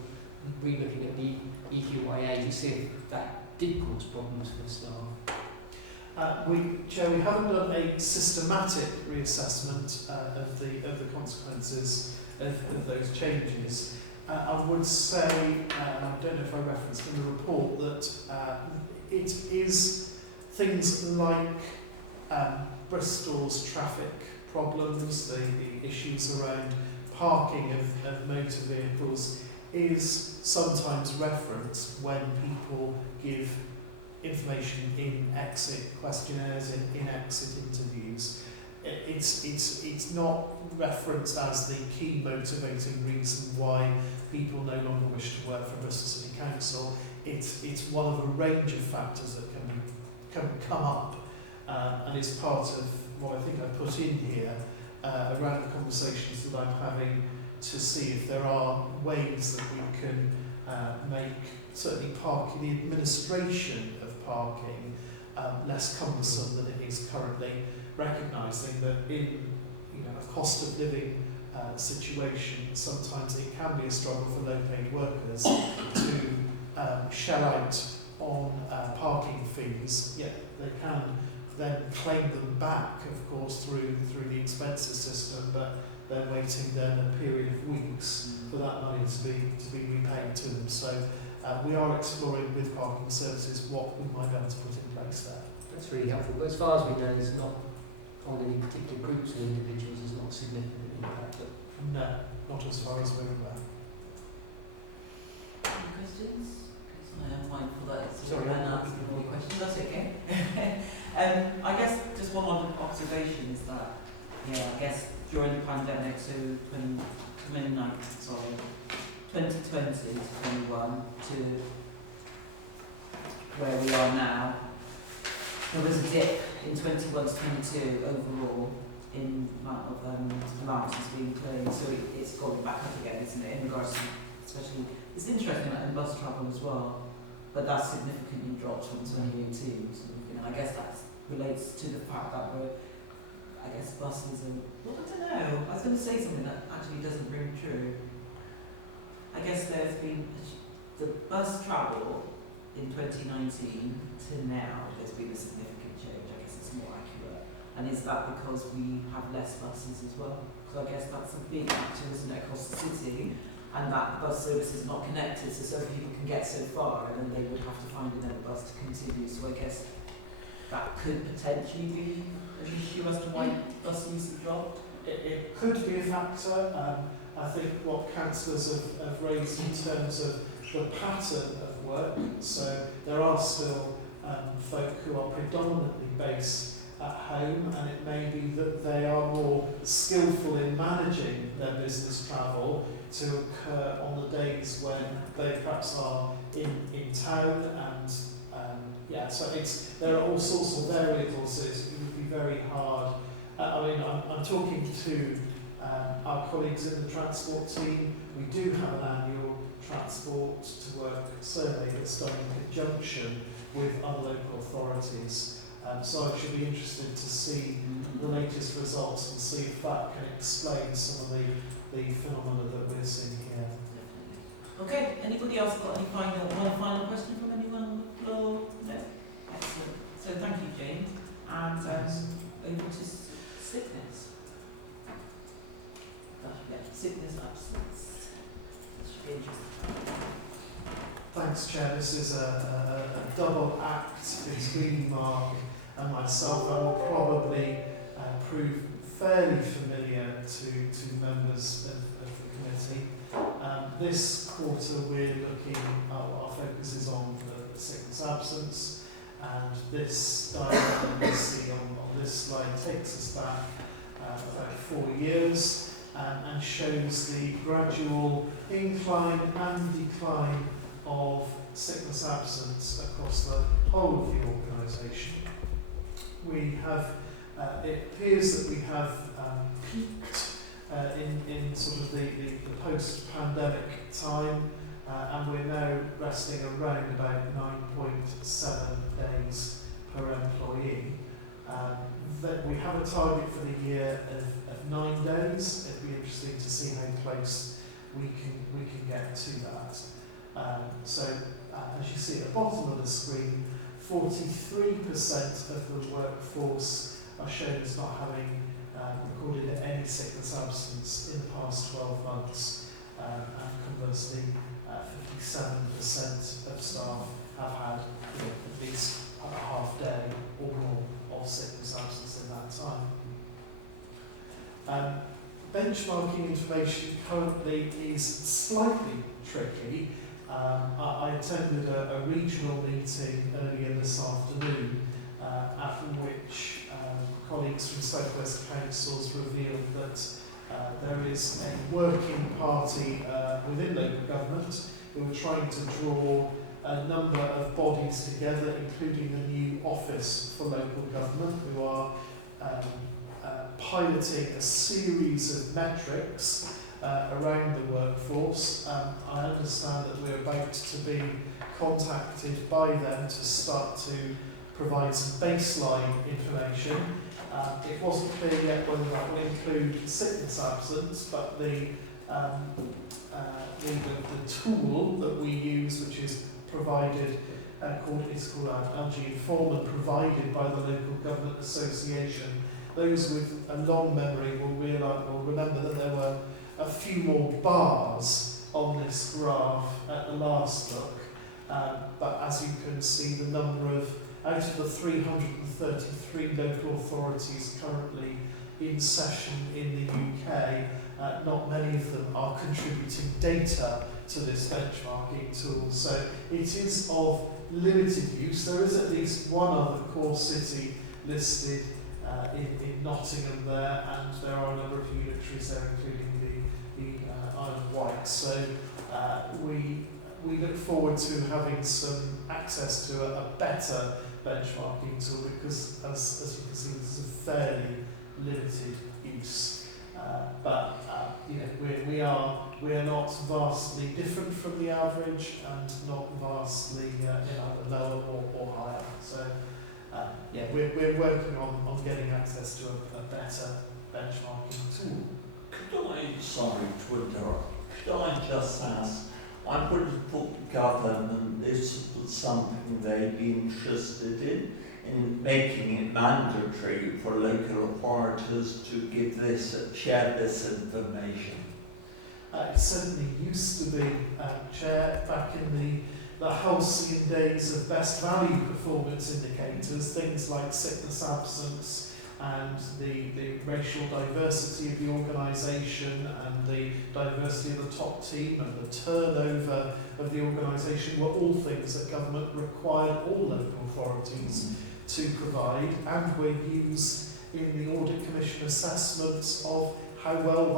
re-looking at the EQIA to see if that did cause problems for the staff? Chair, we haven't done a systematic reassessment of the consequences of those changes. I would say, and I don't know if I referenced in the report, that it is things like Bristol's traffic problems, the issues around parking of motor vehicles is sometimes referenced when people give information in exit questionnaires, in exit interviews. It's not referenced as the key motivating reason why people no longer wish to work for Bristol City Council. It's one of a range of factors that can come up, and it's part of what I think I put in here around the conversations that I'm having to see if there are ways that we can make certainly parking, the administration of parking, less cumbersome than it is currently, recognising that in a cost of living situation, sometimes it can be a struggle for low-paid workers to shell out on parking fees, yet they can then claim them back, of course, through the expenses system, but they're waiting then a period of weeks for that money to be repaid to them. So we are exploring with parking services what we might be able to put in place there. That's really helpful. But as far as we know, there's not on any particular groups of individuals, there's not significant impact. No, not as far as we're aware. Any questions? Because I am mindful that it's Sorry, and asking more questions. That's okay. I guess just one other observation is that, I guess during the pandemic, so 2020 to 21 to where we are now, there was a dip in 21 to 22 overall in amount of allowances being claimed, so it's going back up again, isn't it, in regards to, especially, it's interesting that in bus travel as well, but that's significantly dropped from 2018, so I guess that relates to the fact that buses are, well, I don't know, I was going to say something that actually doesn't ring true. I guess there's been, the bus travel in 2019 to now, there's been a significant change. I guess it's more accurate. And is that because we have less buses as well? Because I guess that's a big factor, isn't it, across the city, and that bus service is not connected, so some people can get so far and then they would have to find another bus to continue. So I guess that could potentially be an issue as to why bus use has dropped. It could be a factor. I think what councillors have raised in terms of the pattern of work, so there are still folk who are predominantly based at home, and it may be that they are more skillful in managing their business travel to occur on the days when they perhaps are in town, and so there are all sorts of variables. It would be very hard. I mean, I'm talking to our colleagues in the transport team. We do have an annual transport to work survey that's done in conjunction with other local authorities. So I should be interested to see the latest results and see if that can explain some of the phenomena that we're seeing here. Okay, anybody else got any one final question from anyone on the floor? No? Excellent. So thank you, James. And over to sickness. Sickness absence. That should be interesting. Thanks, Chair. This is a double act between Mark and myself. I will probably prove fairly familiar to members of the committee. This quarter we're looking, our focus is on the sickness absence, and this diagram you see on this slide takes us back about 4 years and shows the gradual incline and decline of sickness absence across the whole of the organisation. We have, it appears that we have peaked in sort of the post-pandemic time, and we're now resting around about 9.7 days per employee. That we have a target for the year of 9 days. It'd be interesting to see how close we can get to that. As you see at the bottom of the screen, 43% of the workforce are shown as not having recorded any sickness absence in the past 12 months, and conversely, 57% of staff have had at least a half day or more of sickness absence in that time. Benchmarking information currently is slightly tricky. I attended a regional meeting earlier this afternoon at which colleagues from South West Councils revealed that there is a working party within local government who are trying to draw a number of bodies together, including a new office for local government, who are piloting a series of metrics around the workforce. I understand that we're about to be contacted by them to start to provide some baseline information. It wasn't clear yet whether that will include sickness absence, but the tool that we use, which is provided, called LG Inform, and provided by the Local Government Association. Those with a long memory will remember that there were a few more bars on this graph at the last look, but as you can see, the number of, out of the 333 local authorities currently in session in the UK, not many of them are contributing data to this benchmarking tool. So it is of limited use. There is at least one other core city listed in Nottingham there, and there are a number of unitaries there, including the Isle of Wight. So we look forward to having some access to a better benchmarking tool, because as you can see, this is a fairly limited use. We are not vastly different from the average, and not vastly either lower or higher. So we're working on getting access to a better benchmarking tool. Sorry to interrupt, could I just ask, I would have thought the government, this was something they'd be interested in making it mandatory for local authorities to give this, share this information. It certainly used to be, Chair, back in the halcyon days of best value performance indicators, things like sickness absence and the racial diversity of the organisation and the diversity of the top team and the turnover of the organisation were all things that government required all local authorities to provide, and were used in the Audit Commission assessments of how well or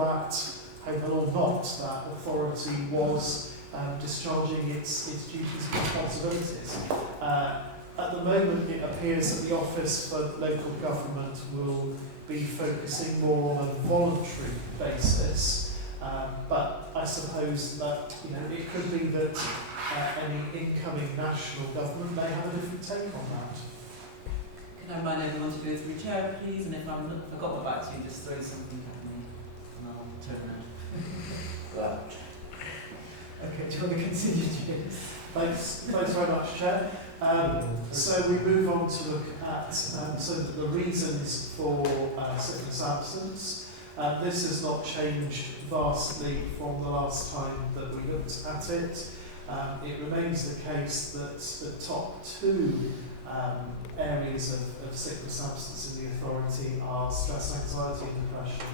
not that authority was discharging its duties and responsibilities. At the moment, it appears that the Office for Local Government will be focusing more on a voluntary basis, but I suppose that it could be that any incoming national government may have a different take on that. Can I remind everyone to go through chair, please? And if I've got my back to you, just throw something at me and I'll turn around. Okay, do you want to continue, James? Thanks very much, Chair. So we move on to look at the reasons for sickness absence. This has not changed vastly from the last time that we looked at it. It remains the case that the top two areas of sickness absence in the authority are stress, anxiety and depression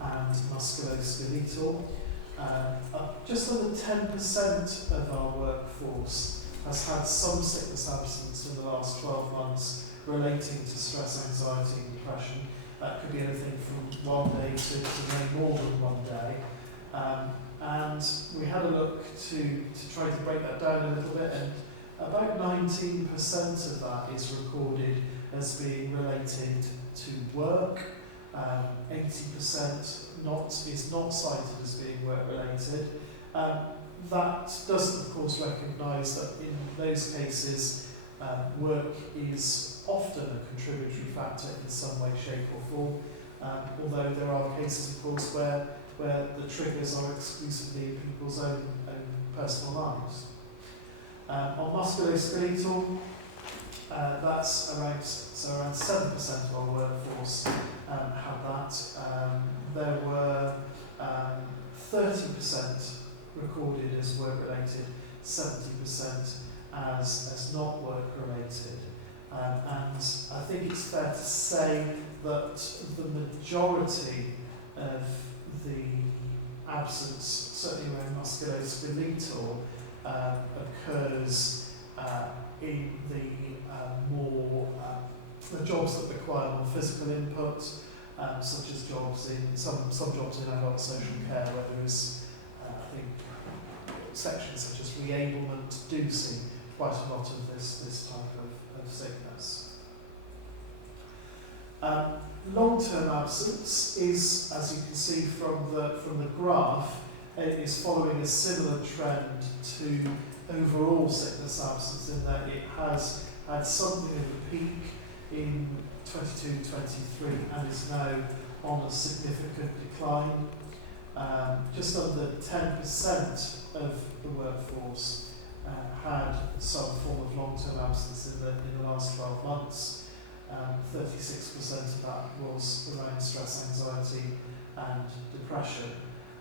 and musculoskeletal. Just under 10% of our workforce has had some sickness absence in the last 12 months relating to stress, anxiety and depression. That could be anything from 1 day to no more than 1 day. And we had a look to try to break that down a little bit, and about 19% of that is recorded as being related to work. 80% is not cited as being work related. That doesn't, of course, recognise that in those cases work is often a contributory factor in some way, shape or form, although there are cases, of course, where the triggers are exclusively in people's own personal lives. On musculoskeletal, that's around 7% of our workforce had that. There were 30% recorded as work-related, 70% as not work-related. And I think it's fair to say that the majority of the absence, certainly around musculoskeletal, occurs in the jobs that require more physical input, such as jobs in some jobs in adult social care, where there is, I think, sections such as reablement do see quite a lot of this type of sickness. Long-term absence is, as you can see from the graph, it is following a similar trend to overall sickness absence, in that it has had something of a peak in 22-23 and is now on a significant decline. Just under 10% of the workforce had some form of long-term absence in the last 12 months. 36% of that was around stress, anxiety and depression.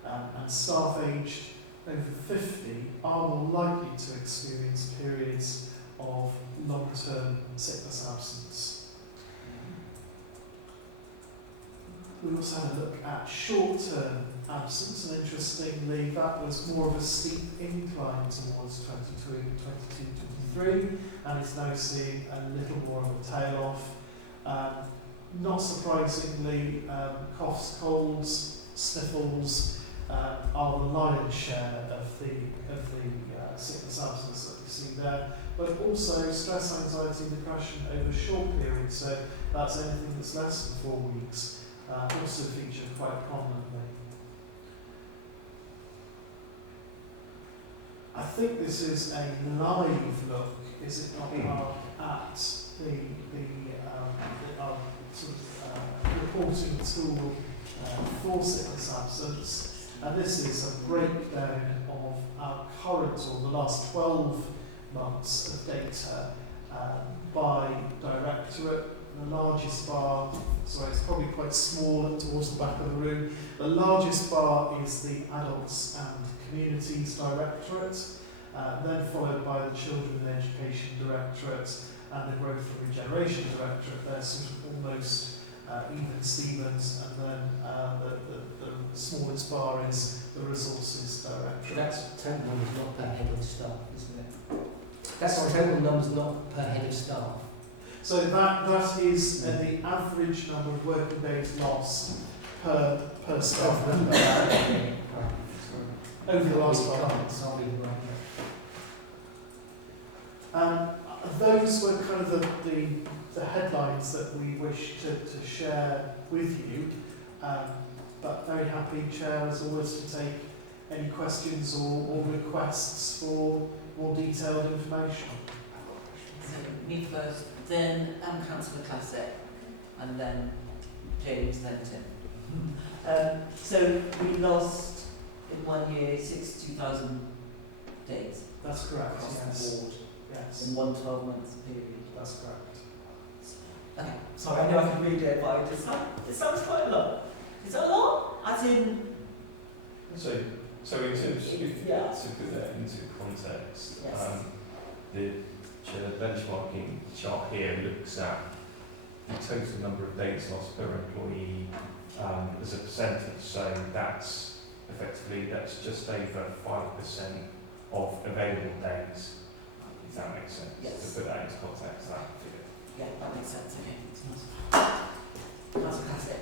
And staff aged over 50 are more likely to experience periods of long-term sickness absence. We also had a look at short-term absence, and interestingly that was more of a steep incline towards 22-23, and it's now seeing a little more of a tail off. Not surprisingly, coughs, colds, sniffles are the lion's share of the sickness absence that we see there, but also stress, anxiety and depression over a short period, so that's anything that's less than 4 weeks, also feature quite prominently. I think this is a live look, is it not, Mark, at our sort of reporting tool for sickness absence, and this is a breakdown of our current, or the last 12 months of data by directorate. The largest bar, sorry, it's probably quite small towards the back of the room. The largest bar is the Adults and Communities Directorate, then followed by the Children and Education Directorate and the Growth and Regeneration Directorate. They're sort of almost even Stevens, and then the smallest bar is the Resources Directorate. That's total numbers, not per head of staff, isn't it? That's total numbers, not per head of staff. So that is the average number of working days lost per staff member over the last 12 months. Those were kind of the headlines that we wish to share with you, but very happy, Chair, as always, to take any questions or requests for more detailed information. So me first, then Councillor Classic, and then James, then Tim. So we lost in 1 year 62,000 days That's correct, across yes. the board Yes, in one 12-month period. that's correct. Okay, sorry, I know I can read it, but it sounds quite a lot. Is that a lot? As in, So in terms of, yeah. to put that into context, Yes. the benchmarking chart here looks at the total number of days lost per employee as a percentage. So that's effectively, that's just over 5% of available days, if that makes sense. Yes. To put that into context, that figure. Yeah, that makes sense, okay. Councillor Classic.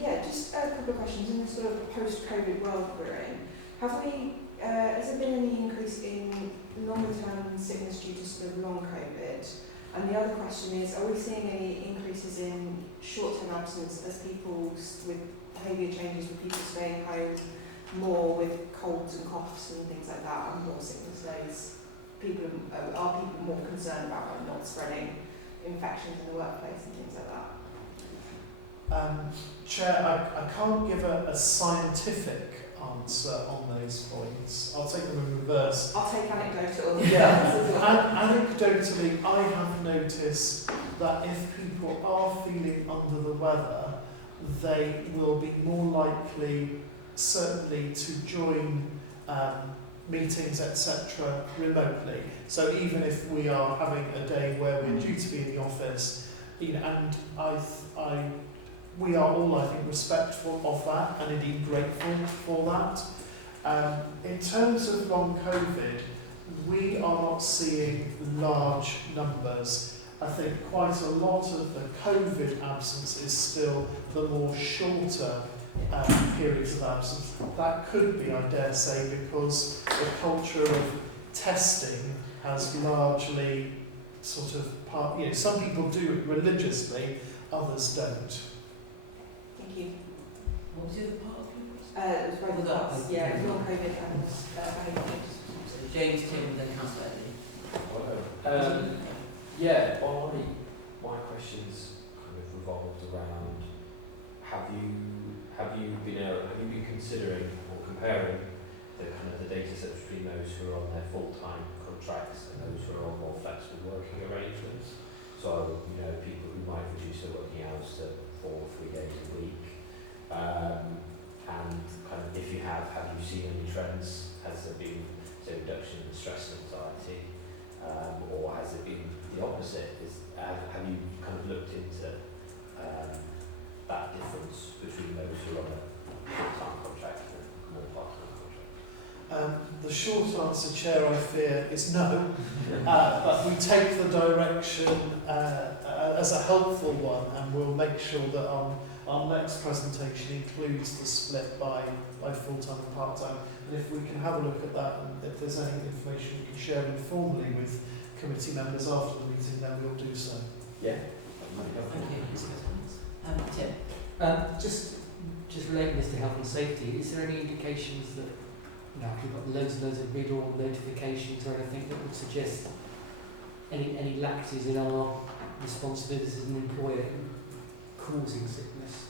Yeah, just a couple of questions. In the sort of post-COVID world we're in, have we, has there been any increase in longer-term sickness due to sort of long COVID? And the other question is, are we seeing any increases in short-term absence as people with behaviour changes, with people staying home more with colds and coughs and things like that, and more sickness days? Are people more concerned about not spreading infections in the workplace and things like that? Chair, I can't give a scientific answer on those points. I'll take them in reverse. I'll take anecdotal. Yeah. Anecdotally, I have noticed that if people are feeling under the weather, they will be more likely, certainly, to join meetings, etc., remotely. So even if we are having a day where we're due to be in the office, and we are all, I think, respectful of that and indeed grateful for that. In terms of long COVID, we are not seeing large numbers. I think quite a lot of the COVID absence is still the more shorter periods of absence. That could be, I dare say, because the culture of testing has largely sort of some people do it religiously, others don't. Thank you. What was the other part of your question? It was both Well, that- parts. Yeah, it was long COVID and behaviour changes. So James, Tim, then Councillor Eddie. Yeah, my questions kind of revolved around have you been considering or comparing the kind of the data sets between those who are on their full-time contracts and those who are on more flexible working arrangements? So, people who might reduce their working hours to 4 or 3 days a week. And kind of if you have you seen any trends? Has there been a reduction in stress and anxiety? Or has it been the opposite? Have you kind of looked into that difference between those who are on a full-time contract and more part-time contract? The short answer, Chair, I fear, is no. But we take the direction as a helpful one, and we'll make sure that our next presentation includes the split by full-time and part-time. And if we can have a look at that, and if there's any information we can share informally with committee members after the meeting, then we'll do so. Yeah. Thank you. Tim. Just relating this to health and safety, is there any indications that we've got loads and loads of visual notifications or anything that would suggest any lapses in our responsibilities as an employer in causing sickness?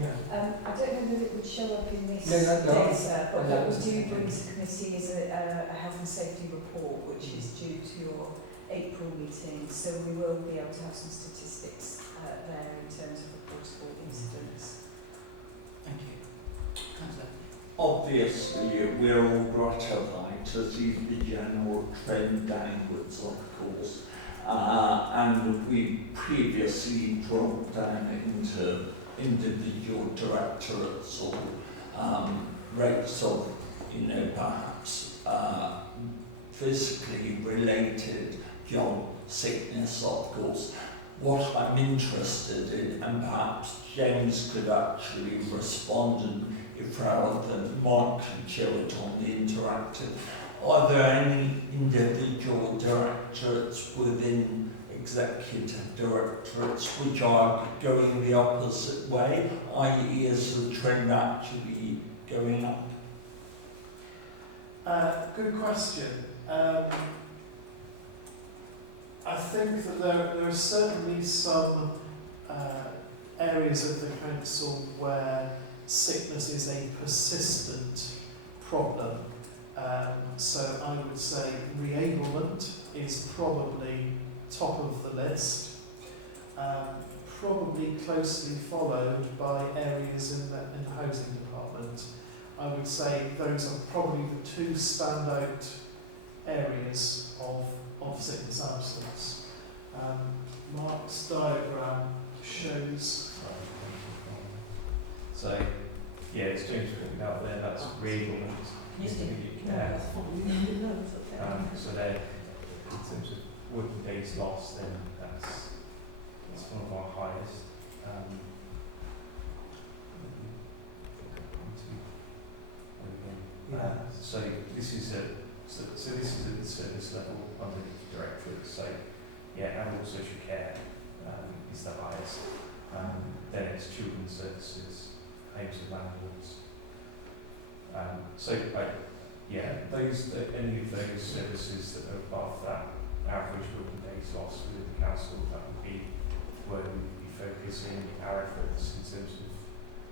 Yeah. I don't know that it would show up in this No. data, but No, what we it's do okay. bring to committee is a health and safety report, which is due to your April meeting, so we will be able to have some statistics there in terms of reportable incidents. Thank you. Councillor. Obviously, we're all gratified to see the general trend downwards, of course. and we previously dropped down into individual directorates or rates of, perhaps physically related job sickness, of course. What I'm interested in, and perhaps James could actually respond, and if rather than Mark can show it on the interactive, are there any individual directorates within executive directorates which are going the opposite way, i.e. is the trend actually going up? Good question. I think that there are certainly some areas of the council where sickness is a persistent problem. So I would say reablement is probably top of the list, probably closely followed by areas in the housing department. I would say those are probably the two standout areas of sickness absence. Mark's diagram shows. So, yeah, it's James putting out there, that's reablement. Yeah. So there, in terms of working days lost, then that's one of our highest. So this is at the service level under the directorate. So yeah, animal social care is the highest. Then it's children's services, homes and landlords. Any of those services that are above that average working days lost within the council, that would be where we would be focusing our efforts in terms of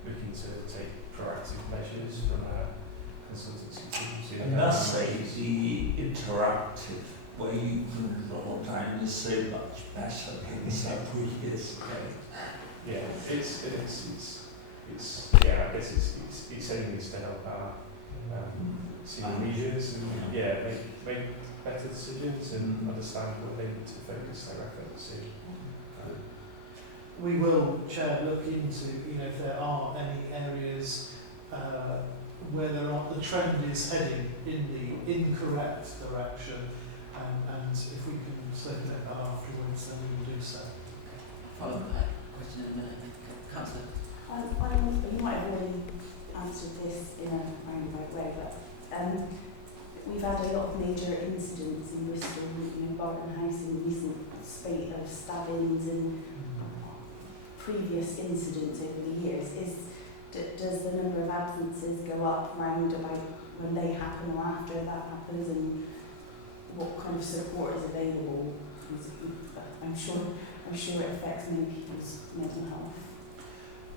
looking to take proactive measures from our consultancy teams. And that's the interactive where you can draw down is so much better than several years ago. Yeah, I guess it's aiming to help our senior leaders and make better decisions and understand what they need to focus their efforts in. We will, Chair, look into if there are any areas where the trend is heading in the incorrect direction, and if we can circulate that afterwards, then we will do so. Follow that question in a minute. Councillor. You might have already answered this in a roundabout way, but we've had a lot of major incidents in Bristol, Barton House in the recent spate of stabbings and previous incidents over the years. Does the number of absences go up round about when they happen or after that happens, and what kind of support is available? I'm sure it affects many people's mental health.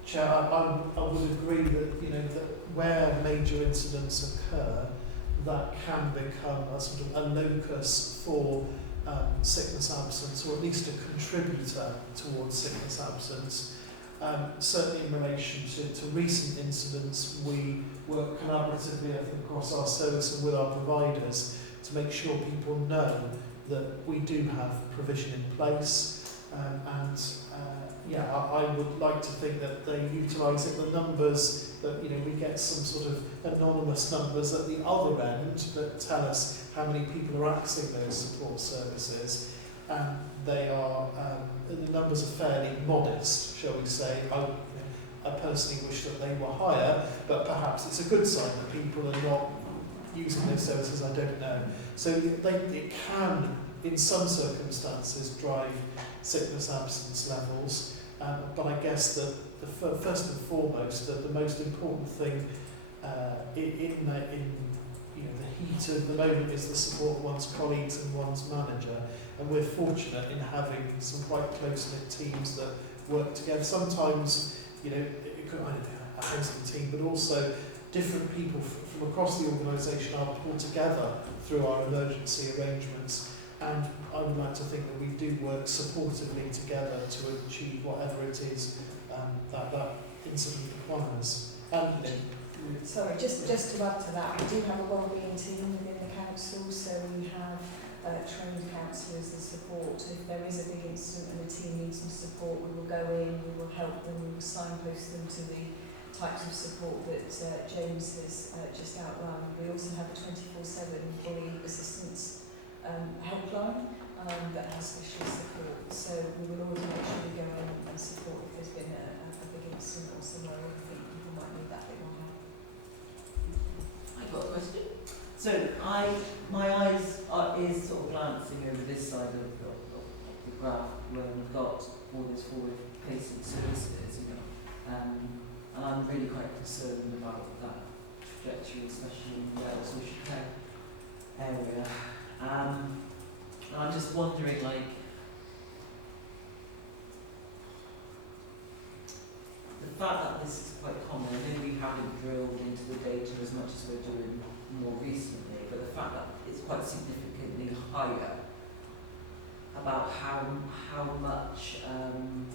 Chair, I would agree that that where major incidents occur, that can become a sort of a locus for sickness absence, or at least a contributor towards sickness absence. Certainly in relation to recent incidents, we work collaboratively, I think, across our service and with our providers to make sure people know that we do have provision in place. I would like to think that they utilise it. The numbers that we get some sort of anonymous numbers at the other end that tell us how many people are accessing those support services, and they are the numbers are fairly modest, shall we say. I personally wish that they were higher, but perhaps it's a good sign that people are not using those services. I don't know. So it can, in some circumstances, drive sickness absence levels. But I guess that first and foremost, that the most important thing in the heat of the moment is the support of one's colleagues and one's manager. And we're fortunate in having some quite close-knit teams that work together. Sometimes, it could a housing team, but also different people from across the organisation are pulled together through our emergency arrangements. And I would like to think that we do work supportively together to achieve whatever it is that incident requires. Sorry, just to add to that, we do have a wellbeing team within the council, so we have trained counsellors and support if types of support that James has just outlined. We also have a 24/7 employee assistance helpline that has specialist support. So we will always make sure we go in and support if there's been a big incident or somewhere where we think people might need that bit more help. I've got a question. So my eyes is sort of glancing over this side of the graph where we've got all this forward-facing services, you know, and I'm really quite concerned about that trajectory, especially in the social care area. And I'm just wondering, like, the fact that this is quite common, I know we haven't drilled into the data as much as we're doing more recently, but the fact that it's quite significantly higher about how much,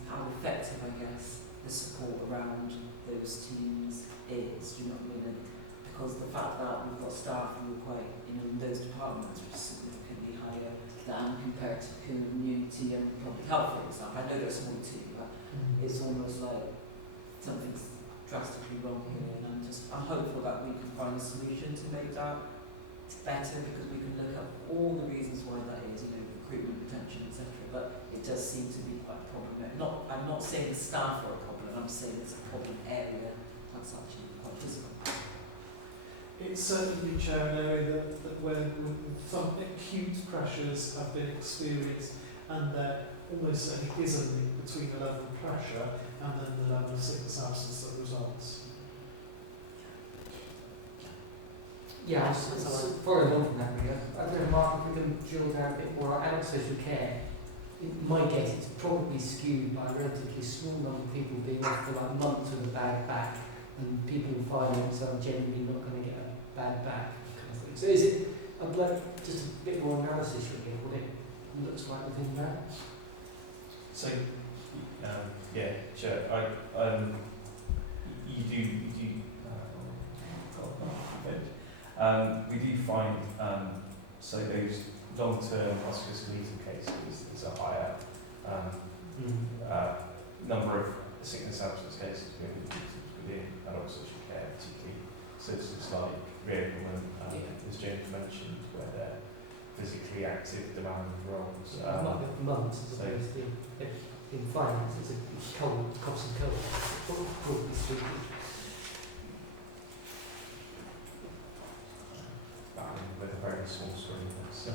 how effective, I guess, the support around those teams is, do you know what I mean? Because the fact that we've got staff who are quite, you know, in those departments which is significantly higher than compared to community and public health, for example. I know there's small too, but it's almost like something's drastically wrong here, and I'm hopeful that we can find a solution to make that better, because we can look at all the reasons why that is, you know, recruitment, retention, etc. But it does seem to be quite problematic. I'm not saying the staff are a problem, I'm saying it's a problem area that's actually quite visible. It's certainly, Chair, an area that when some acute pressures have been experienced, and there almost certainly is a link between the level of pressure and then the level of sickness absence that results. Yeah, I was following on from that, really. I don't know, Mark, if we can drill down a bit more on social care. My guess is probably skewed by a relatively small number of people being off for like months with a bad back, and people finding themselves genuinely not going to get a bad back kind of thing. So is it just a bit more analysis really of what it looks like within that? So, yeah, sure. We do find so those long-term musculoskeletal cases are higher. Number of sickness absence cases within adult social care, particularly services like reablement, as James mentioned, where they're physically active, demanding roles. It might be for months as opposed to in finance. It's a cold, coughs and colds, broadly speaking. With a very small screen. So.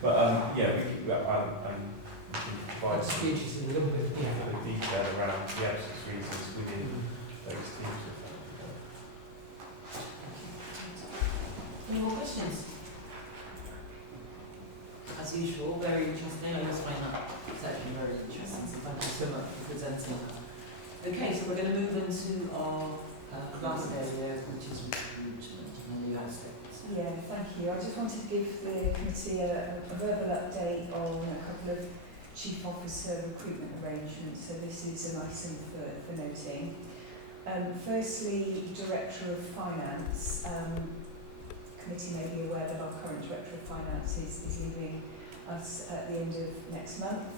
But yeah, we can provide some a little bit, further detail around the absence reasons within those teams. Any more questions? As usual, very interesting. I always find that it's actually very interesting, so thank you so much for presenting that. Okay, so we're going to move into our last area, which is recruitment and new aspects. Yeah, thank you. I just wanted to give the committee a verbal update on a couple of chief officer recruitment arrangements. So this is an item for noting. Firstly, Director of Finance. Committee may be aware that our current Director of Finance is leaving us at the end of next month.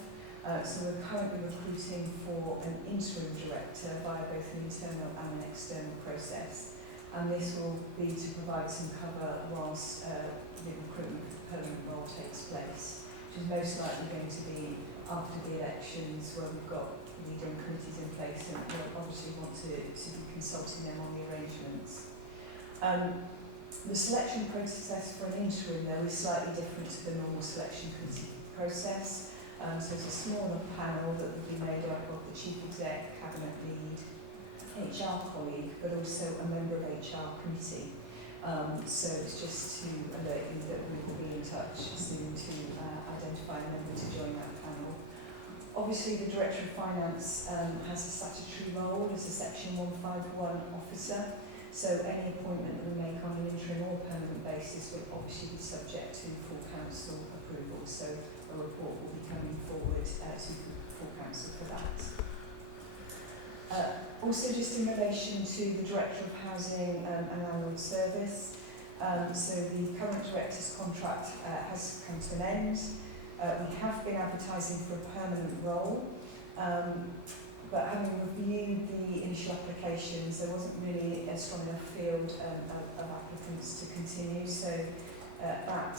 So we're currently recruiting for an interim director via both an internal and an external process. And this will be to provide some cover whilst the recruitment for the permanent role takes place, which is most likely going to be after the elections, where we've got leading committees in place, and we'll obviously want to be consulting them on the arrangements. The selection process for an interim, though, is slightly different to the normal selection process. So it's a smaller panel that will be made up of the Chief Exec, Cabinet Lead, HR colleague, but also a member of HR committee. So it's just to alert you that we will be in touch soon to identify a member to join that panel. Obviously, the Director of Finance has a statutory role as a Section 151 officer. So any appointment that we make on an interim or permanent basis will obviously be subject to full council approval. So a report will be coming forward to full council for that. Also, just in relation to the Director of Housing and Landlord Service, so the current Director's contract has come to an end. We have been advertising for a permanent role. but having reviewed the initial applications, there wasn't really a strong enough field of applicants to continue, so that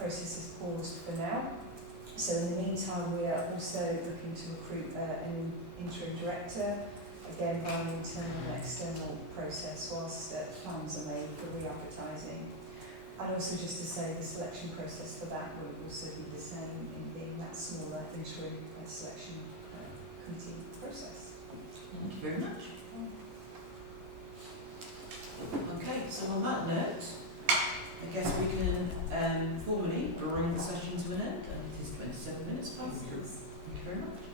process is paused for now. So in the meantime, we are also looking to recruit an interim director, again by an internal and external process, whilst plans are made for re-advertising. And also just to say the selection process for that will also be the same in being that smaller interim selection committee process. Thank you very much. Okay, so on that note, I guess we can formally bring the session to an end, and it is 27 minutes past. Thank you very much.